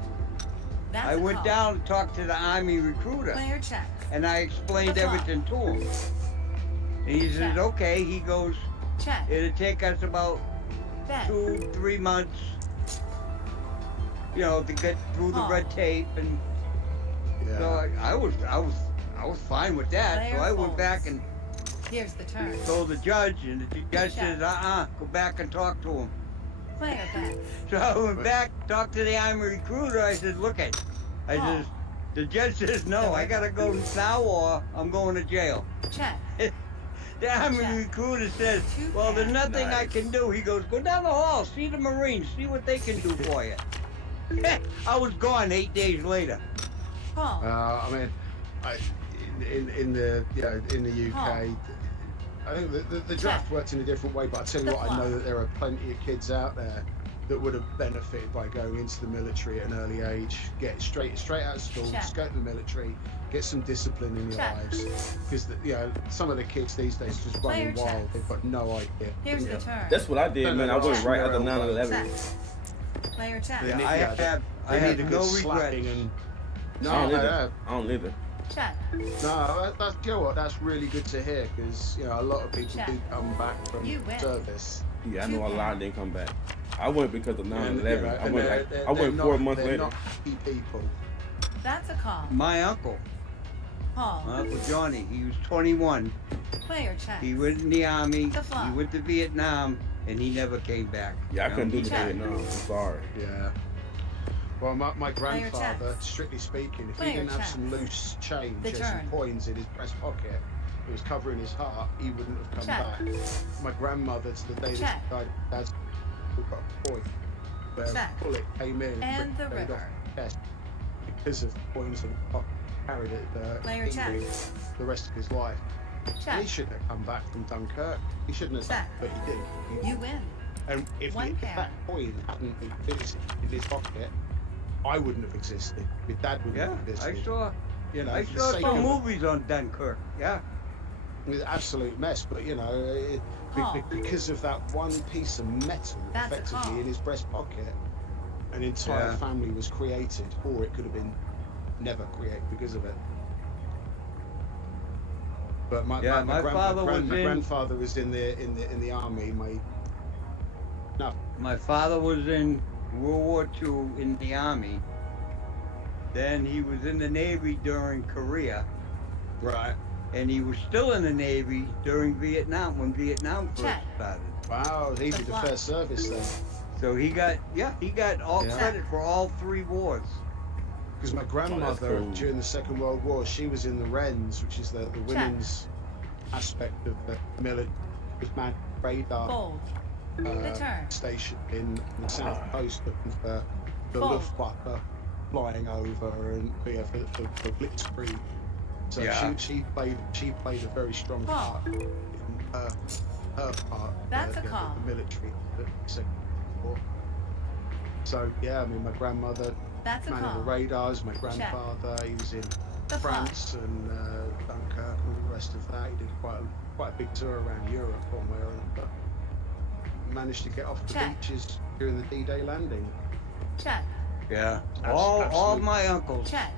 That's I a went call. down and talked to the Army recruiter, Player checks. and I explained The flop. everything to him. And he says, Check. okay. He goes, Check. it'll take us about Bet. 2-3 months you know, to get through the red tape, and Yeah. so I was fine with that. So Player I went back folds. and Here's the turn. told the judge, and the judge Check. said, go back and talk to him. Player bets. So I went back, talked to the Army recruiter. I said, look at, I says, the judge says, no, I gotta go now or I'm going to jail. Check. The Army Check. recruiter says, Two well, there's pass. nothing I Nice. can do. He goes, go down the hall, see the Marines, see what they can do for you. I was gone 8 days later. Call. I mean, in the UK, I think the draft works in a different way. But I tell you The what, I know flop. that there are plenty of kids out there that would have benefited by going into the military at an early age, get straight out of school, Check. just go to the military, get some discipline in your Check. lives. Because some of the kids these days just Player running wild. checks. They've got no idea. Here's Yeah. the turn. That's what I did, man. I went right after 9/11. Check. Player check. Yeah. I Yeah, have They need a no good regrets. slapping and I no, don't no, either. no. I don't either. Check. No, that's you know what, that's really good to hear because a lot of people Check. do come back from You win. service. Yeah, I know a lot didn't come back. I went because of 9/11. I And went I went they're 4 not- months they're later. not happy people. That's a call. My uncle, Call. my Uncle Johnny, he was 21. Player check. He went in the Army, The flop. he went to Vietnam, and he never came back. Yeah, I You know? couldn't do the Check. Vietnam. I'm sorry. Yeah. Well, my Player grandfather, checks. strictly speaking, if Player he didn't have checks. some loose change The or some turn. coins in his breast pocket, it was covering his heart, he wouldn't have come Check. back. My grandmother, to the day that Check. she died, dad's got a point where Check. a bullet came in And the ripped river. off the chest because of coins and carried it Player in check. the rest of his life. And he Check. shouldn't have come back from Dunkirk. He shouldn't have, Check. but he did. You win. And if One if pair. that coin hadn't been in his pocket, I wouldn't have existed. My dad wouldn't Yeah, have existed. I saw for the saw sake some of- movies on Dunkirk. Yeah. It was an absolute mess, but Call. because of that one piece of metal That's a call. effectively in his breast pocket, an entire Yeah. family was created, or it could have been never created because of it. But my grandfather was in the army. My father was in World War II in the Army. Then he was in the Navy during Korea, Right. and he was still in the Navy during Vietnam when Vietnam first Check. started. Wow, he The did the flop. first service then. So he got all Yeah. credit for all 3 wars. Because my grandmother, cool. during the Second World War, she was in the Wrens, which is the women's aspect of the military, was manned radar Fold. The turn. station in the south coast looking for the Fold. Luftwaffe flying over and for blitzkrieg. So Yeah. she played a very strong Call. part in her part. That's of a call. The military, the Second World War. So yeah, I mean, my grandmother That's a manning call. the radars. My grandfather, he was in The flop. France and Dunkirk and all the rest of that. He did quite a big tour around Europe one way or another. Managed to get off the Check. beaches during the D-Day landing. Check. Yeah. All Absolutely. my uncles. Check.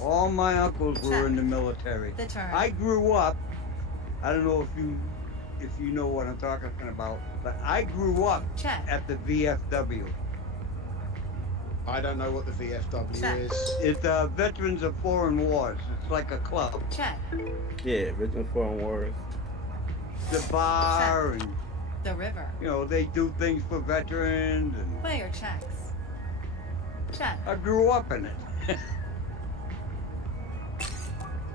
All my uncles were Check. in the military. The turn. I grew up. I don't know if you know what I'm talking about, but I grew up Check. at the VFW. I don't know what the VFW Check. is. It's Veterans of Foreign Wars. It's like a club. Check. Yeah, Veteran Foreign Wars. The bar, and The river. they do things for veterans, and Player checks. Check. I grew up in it.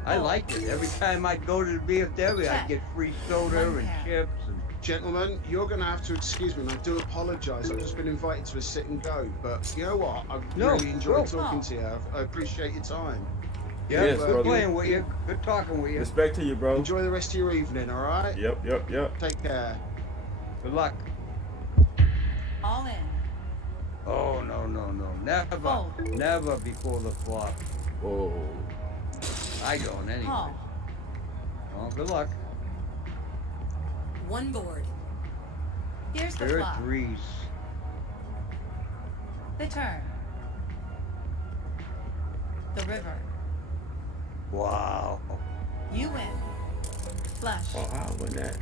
I liked it. Every time I'd go to the VFW, Check. I'd get free soda One and pair. chips. And Gentlemen, you're going to have to excuse me, and I do apologise. I've just been invited to a sit and go, but you know what? I've No, really enjoyed no. talking to you. I appreciate your time. yeah, Yes, good brother. playing with you. Good talking with you. Respect to you, bro. Enjoy the rest of your evening, all right? Yep. Take care. Good luck. All in. Oh, no. Never. Fold. Never before the flop. Oh. I don't anyway. Call. Well, good luck. 1 board. Here's the There are flop. 3s. The turn. The river. Wow. You win. Flush. Oh, how win that?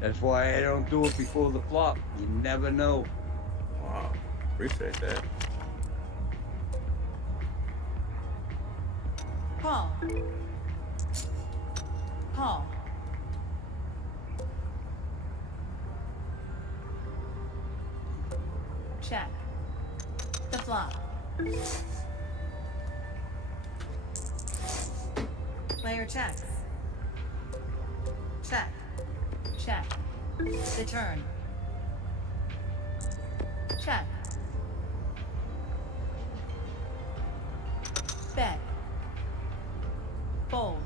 That's why I don't do it before the flop. You never know. Wow. Appreciate that. Paul. Paul. Check. The flop. Player checks. Check. Check. The turn. Check. Bet. Fold.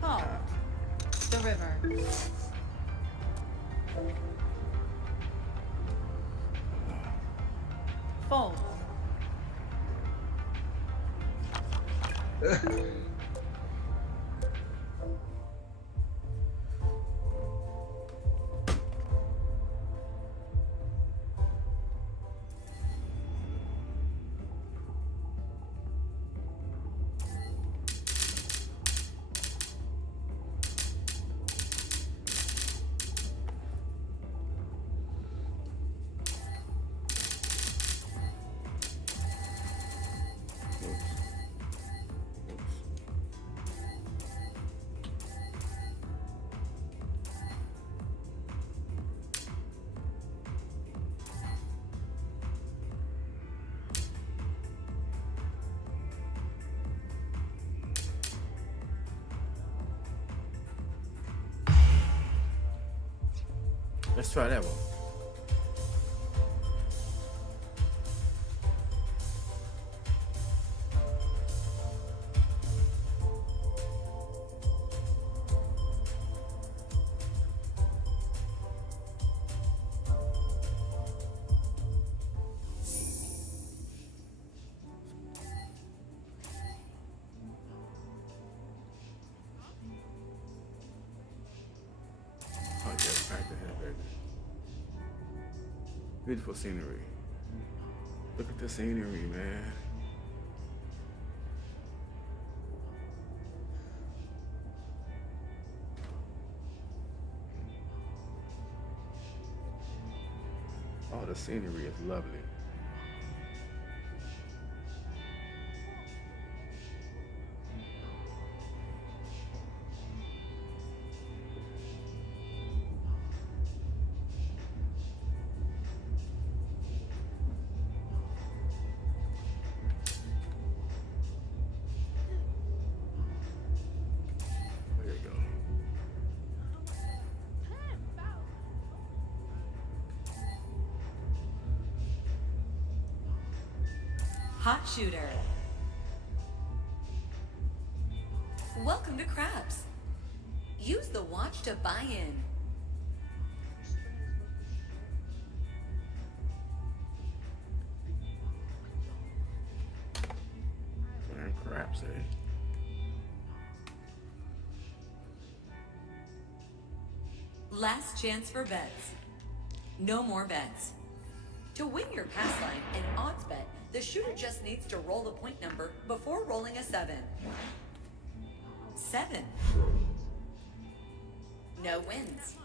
Call. The river. Fold. Let's try that one. Oh, yes, right there, baby. Beautiful scenery. Look at the scenery, man. Oh, the scenery is lovely. There you go. Hot shooter. Welcome to Craps. Use the watch to buy in. Man, craps, eh? Last chance for bets. No more bets. To win your pass line in odds bet, the shooter just needs to roll the point number before rolling a 7. 7. No wins.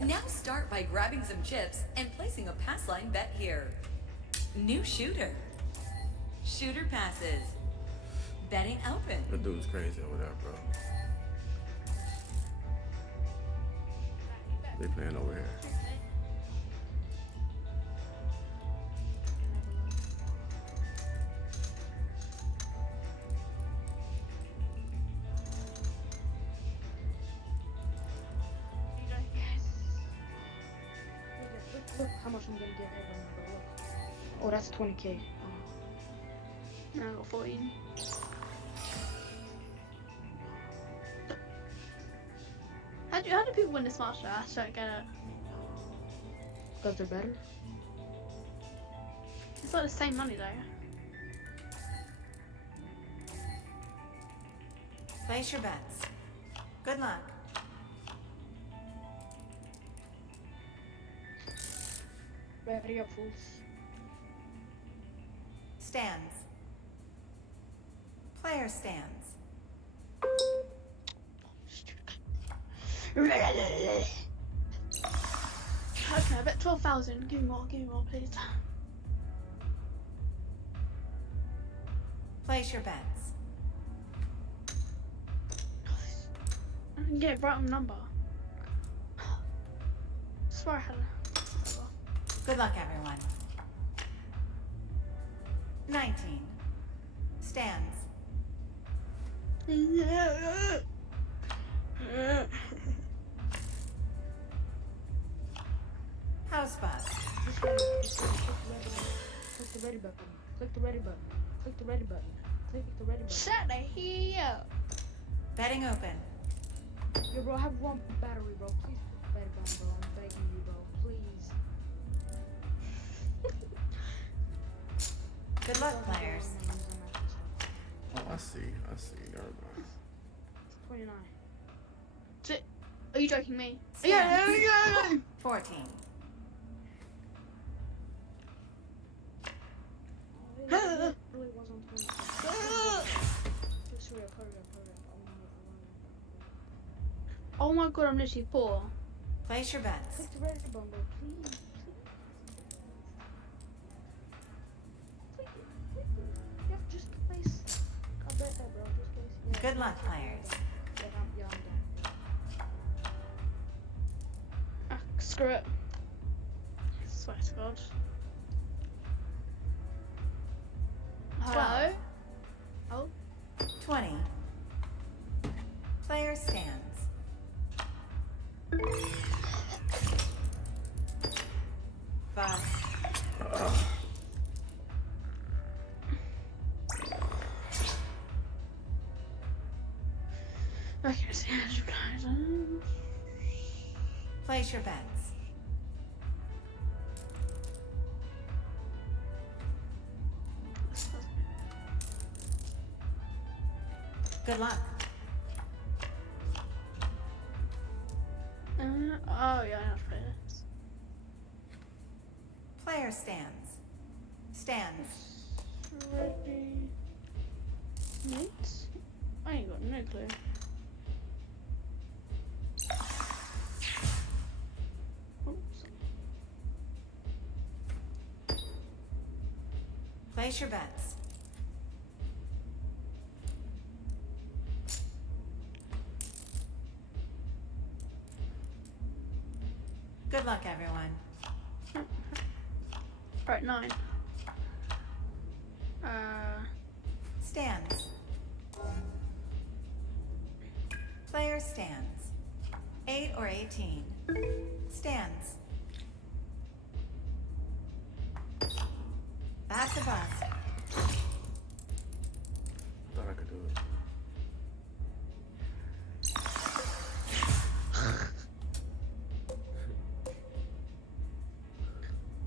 Now start by grabbing some chips and placing a pass line bet here. New shooter. Shooter passes. Betting open. The dude's crazy over there, bro. They playing over here. Look how much I'm gonna get every number. Look. Oh, that's 20K. I got 14. How do people win this match? I just don't get it. Because they're better. It's like the same money though. Place your bets. Good luck. Ready up, fools. Stands. Player stands. Okay, I bet 12,000. Give me more, please. Place your bets. I can get a random number. Swear I had a... Good luck, everyone. 19. Stands. House bus. This way. Click the ready button. Click the ready button. Click the ready button. Click the ready button. Shut the hell up. Betting open. Yo, bro, I have one battery, bro. Please put the ready button, bro. I'm begging you, bro. Please. Good luck, players. Oh, I see. Never mind. 29. Are you joking me? Stands. Yeah. 14. Really was on 20. Just hurry up. Oh my god, I'm literally poor. Place your bets. Click the ready button, bro. Please. Click it. You have to just place. I bet that, bro. Just place. Yeah. Good luck, players. Yeah, I'm done. Ah, screw it. Swear to God. Hello? 12. 20. Player stands. Bus. Okay, so you guys. Place your bets. Good luck. Oh yeah, I know how to play this. Player stands. Stands. Ready. Mates? I ain't got no clue. Oops. Place your bets. Good luck, everyone. Right, 9. Stands. Player stands. 8 or 18. Stands. That's a bust. Thought I could do it.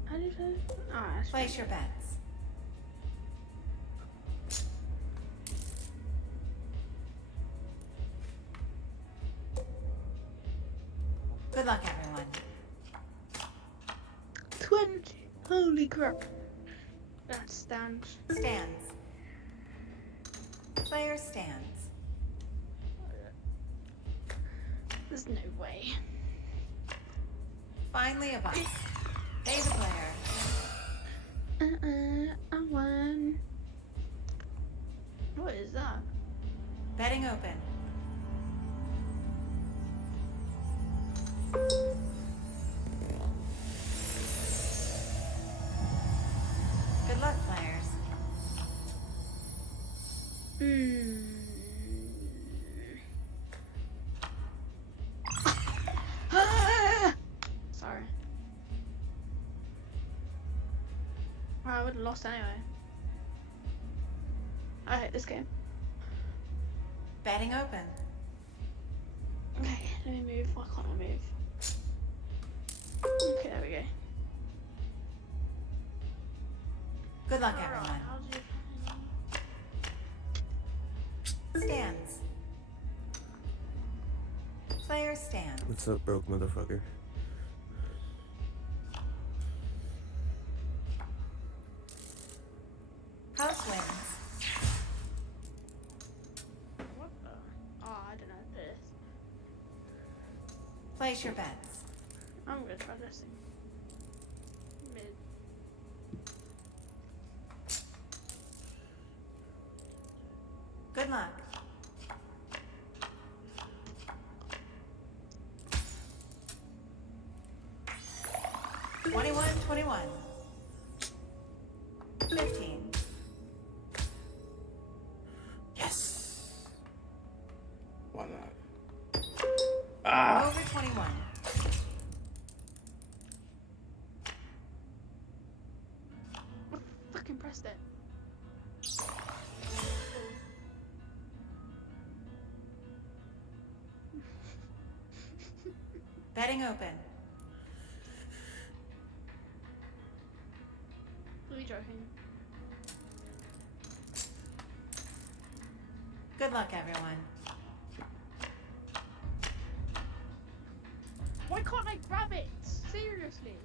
How do you play? Ah, that's Place your bets. Good luck, everyone. 20. Holy crap. That stands. Stands. Player stands. There's no way. Finally a bust. Pay the player. I won. What is that? Betting open. Good luck, players. Sorry. I would have lost anyway. I hate this game. Betting open. Okay, let me move. Why can't I move? Okay, there we go. Good luck, everyone. Stands. Player stands. What's up, broke motherfucker? House wins. What the? Oh, I don't know this. Place your bets. I'm gonna try this thing. Mid. Good luck. $21, $21. 15. Yes. Why not? Ah. Over 21. Fucking pressed it. Betting open. Are you joking? Good luck, everyone. Why can't I grab it? Seriously.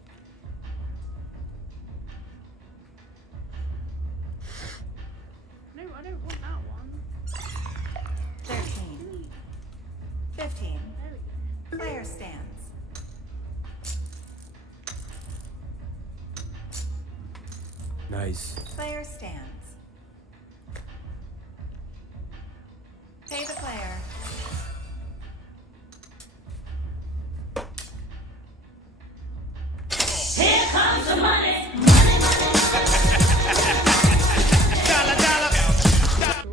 No, I don't want that one. 13. 15. There we go. Player stands. Nice. Player stands. Pay the player. Here comes the money.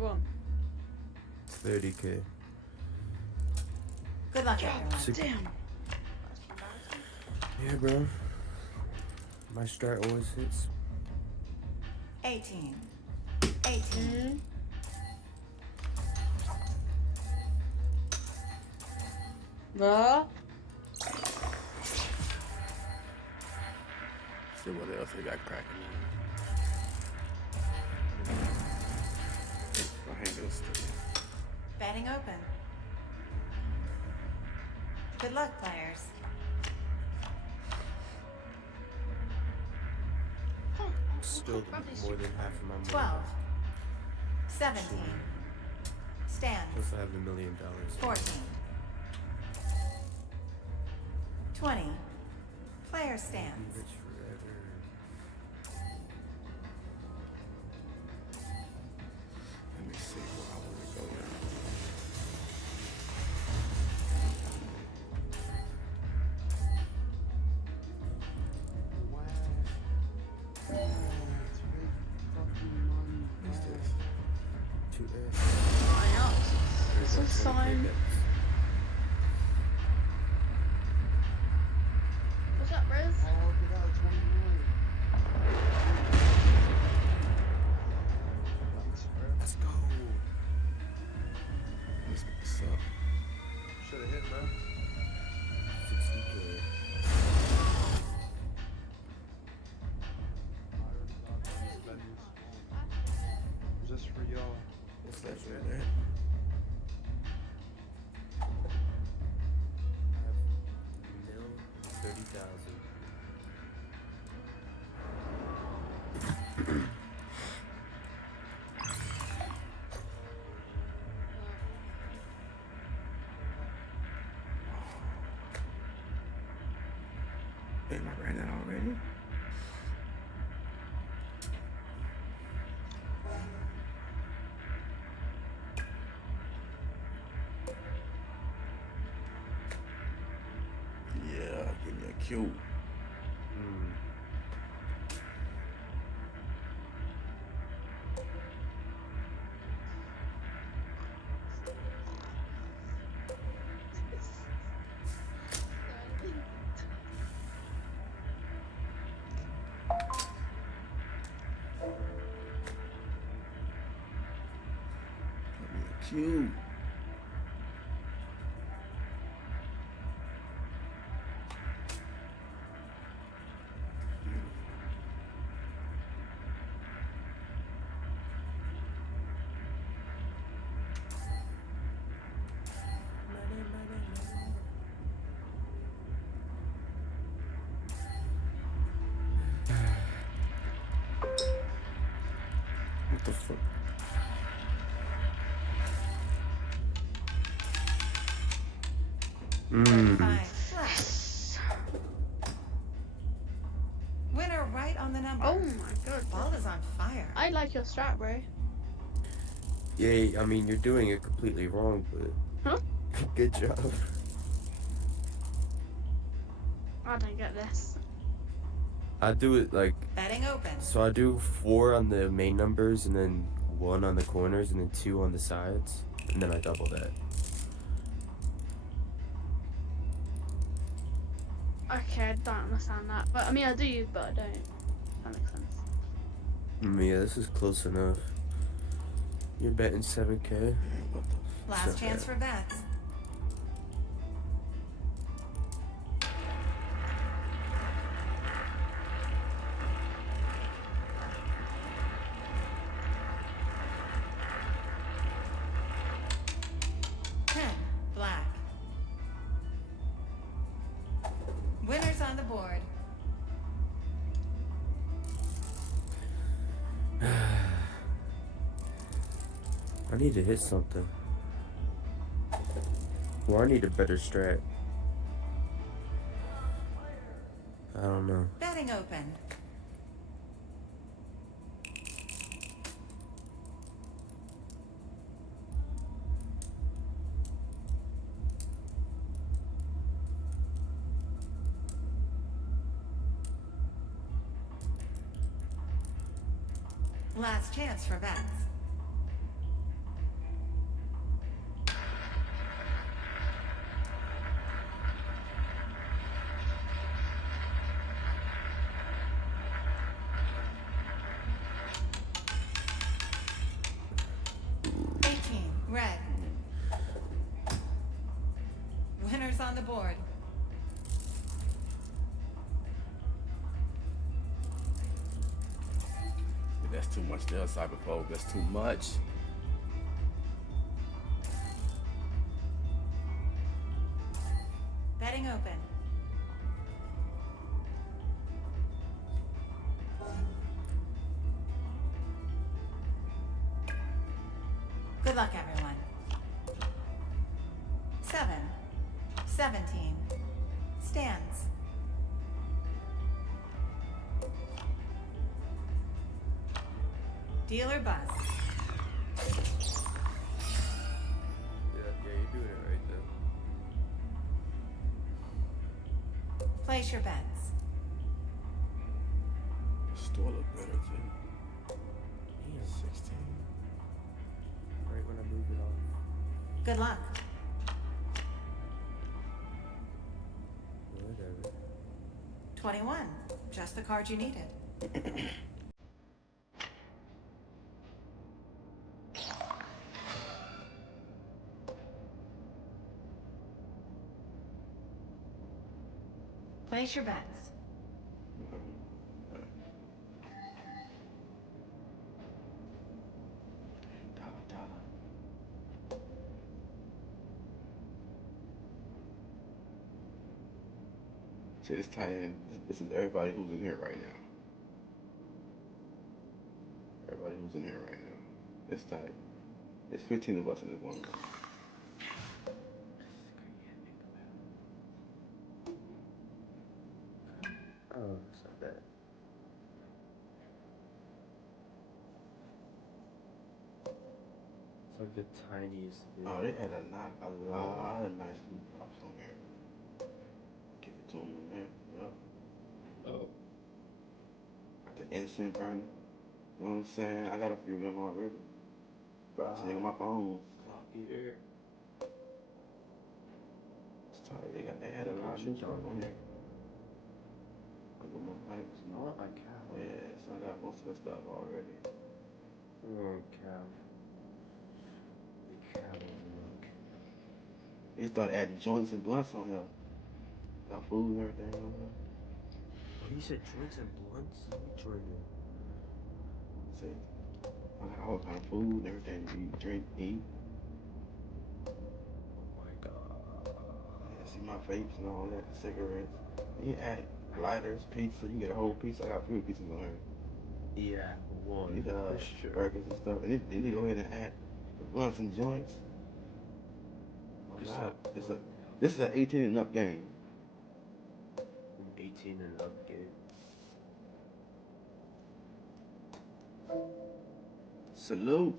One. 30K. Good luck, everyone. Damn. Yeah, bro. My strat always hits. 18. 18. No. See what else they got cracking on. My hand goes still. Betting open. Good luck, players. Still more than half of my money. 12. 17. Stand. Plus I have $1 million. 14. 20. Player stands. Be rich forever. Let me see where I want to go now. What's this? 2S. I know. It's a sign. What's up, Riz? Let's go. Let's get this up. Should have hit, man. 60K. Just for y'all. What's that right there? I have 30,000. Damn, I ran that already? Yeah, give me a cue. Give me a cue. What the fuck? Five. number. Oh my god. Ball is on fire. I like your strat, bro. Yeah, I mean, you're doing it completely wrong, but Huh? good job. I don't get this. I do it like, Betting open. so I do 4 on the main numbers, and then 1 on the corners, and then 2 on the sides, and then I double that. Okay, I don't understand that. But I mean, I do, but I don't. That makes sense. Yeah, this is close enough. You're betting 7K. Last chance for bets. Black. Winners on the board. I need to hit something. Or I need a better strat. I don't know. Betting open. Last chance for bets. Red. Winners on the board. That's too much there, Cyberphobe. That's too much. Betting open. Good luck, everyone. 7, 17. Stands. Dealer bust. Yeah, you're doing it right though. Place your bets. Store look better too. Damn. 16. Right when I move it off. Good luck. Whatever. 21. Just the card you needed. Place your bets. See, this tight end, this is everybody who's in here right now. Everybody who's in here right now. It's tight. There's 15 of us in this one room. Oh, it's not bad. It's like the tiniest bit. Oh, they had a lot of nice food props on here. Give it to them, man. Yep. Oh. Got the incense burning. You know what I'm saying? I got a few of them already. But I see on my phone. Copy there. It's tight. They had a lot of new stuff on here. Couple more pipes. I want my cow. Yeah, so I got most of the stuff already. Oh, cow. The cow look. They started adding joints and blunts on here. Got food and everything on there. Oh, you said joints and blunts? Let me join you. See, I got all kind of food and everything to eat, drink, eat. Oh my god. Yeah, see my vapes and all that, cigarettes. You can add lighters, pizza. You get a whole pizza. I got 3 pizzas on here. Yeah, one. These For sure. burgers and stuff. And then you go ahead and add the blunts and joints. This is an 18 and up game. 18 and up game. Salute.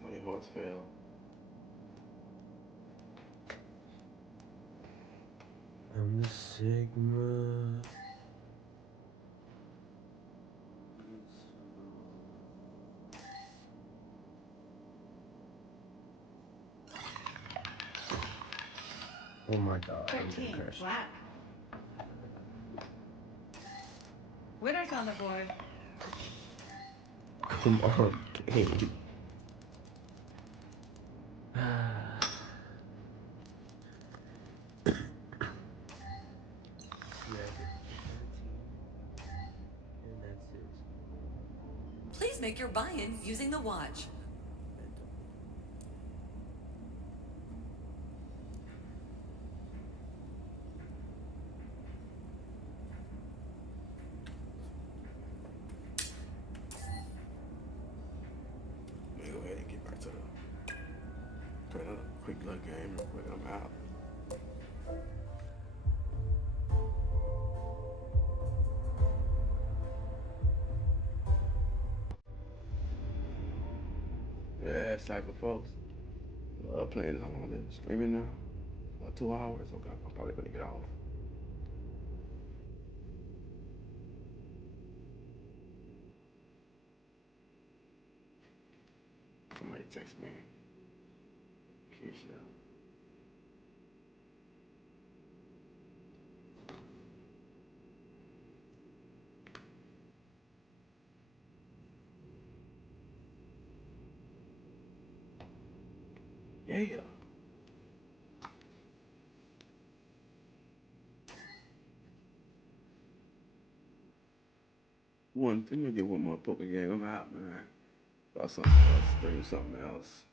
So your horse failed. I'm the Sigma. Oh my god, I'm gonna 13, crash. flat. Winners on the board. Come on, game. And that's it. Please make your buy-in using the watch. Let me go ahead and get back to play another quick little game real quick. I'm out. Yeah, Cypher folks. Love playing it. I'm on this streaming now. 2 hours. Okay, I'm probably gonna get off. Somebody text me. Keisha. Yeah. One thing, we'll get one more poker game. I'm out, man. Or something else. Stream something else.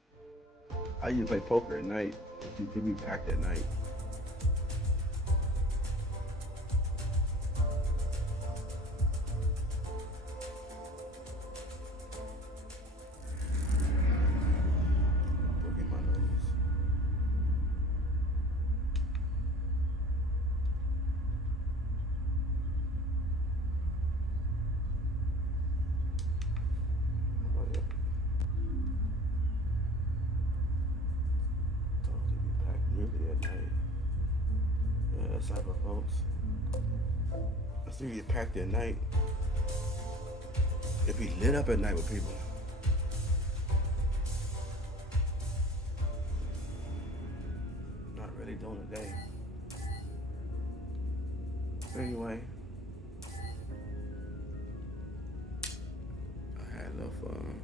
I used to play poker at night. You could be packed at night. Poke in my nose. Nobody else. Told you to be packed really at night. Yeah, that's Cypher folks. I see you get packed at night. It be lit up at night with people. Not really during the day. Anyway, I had enough fun.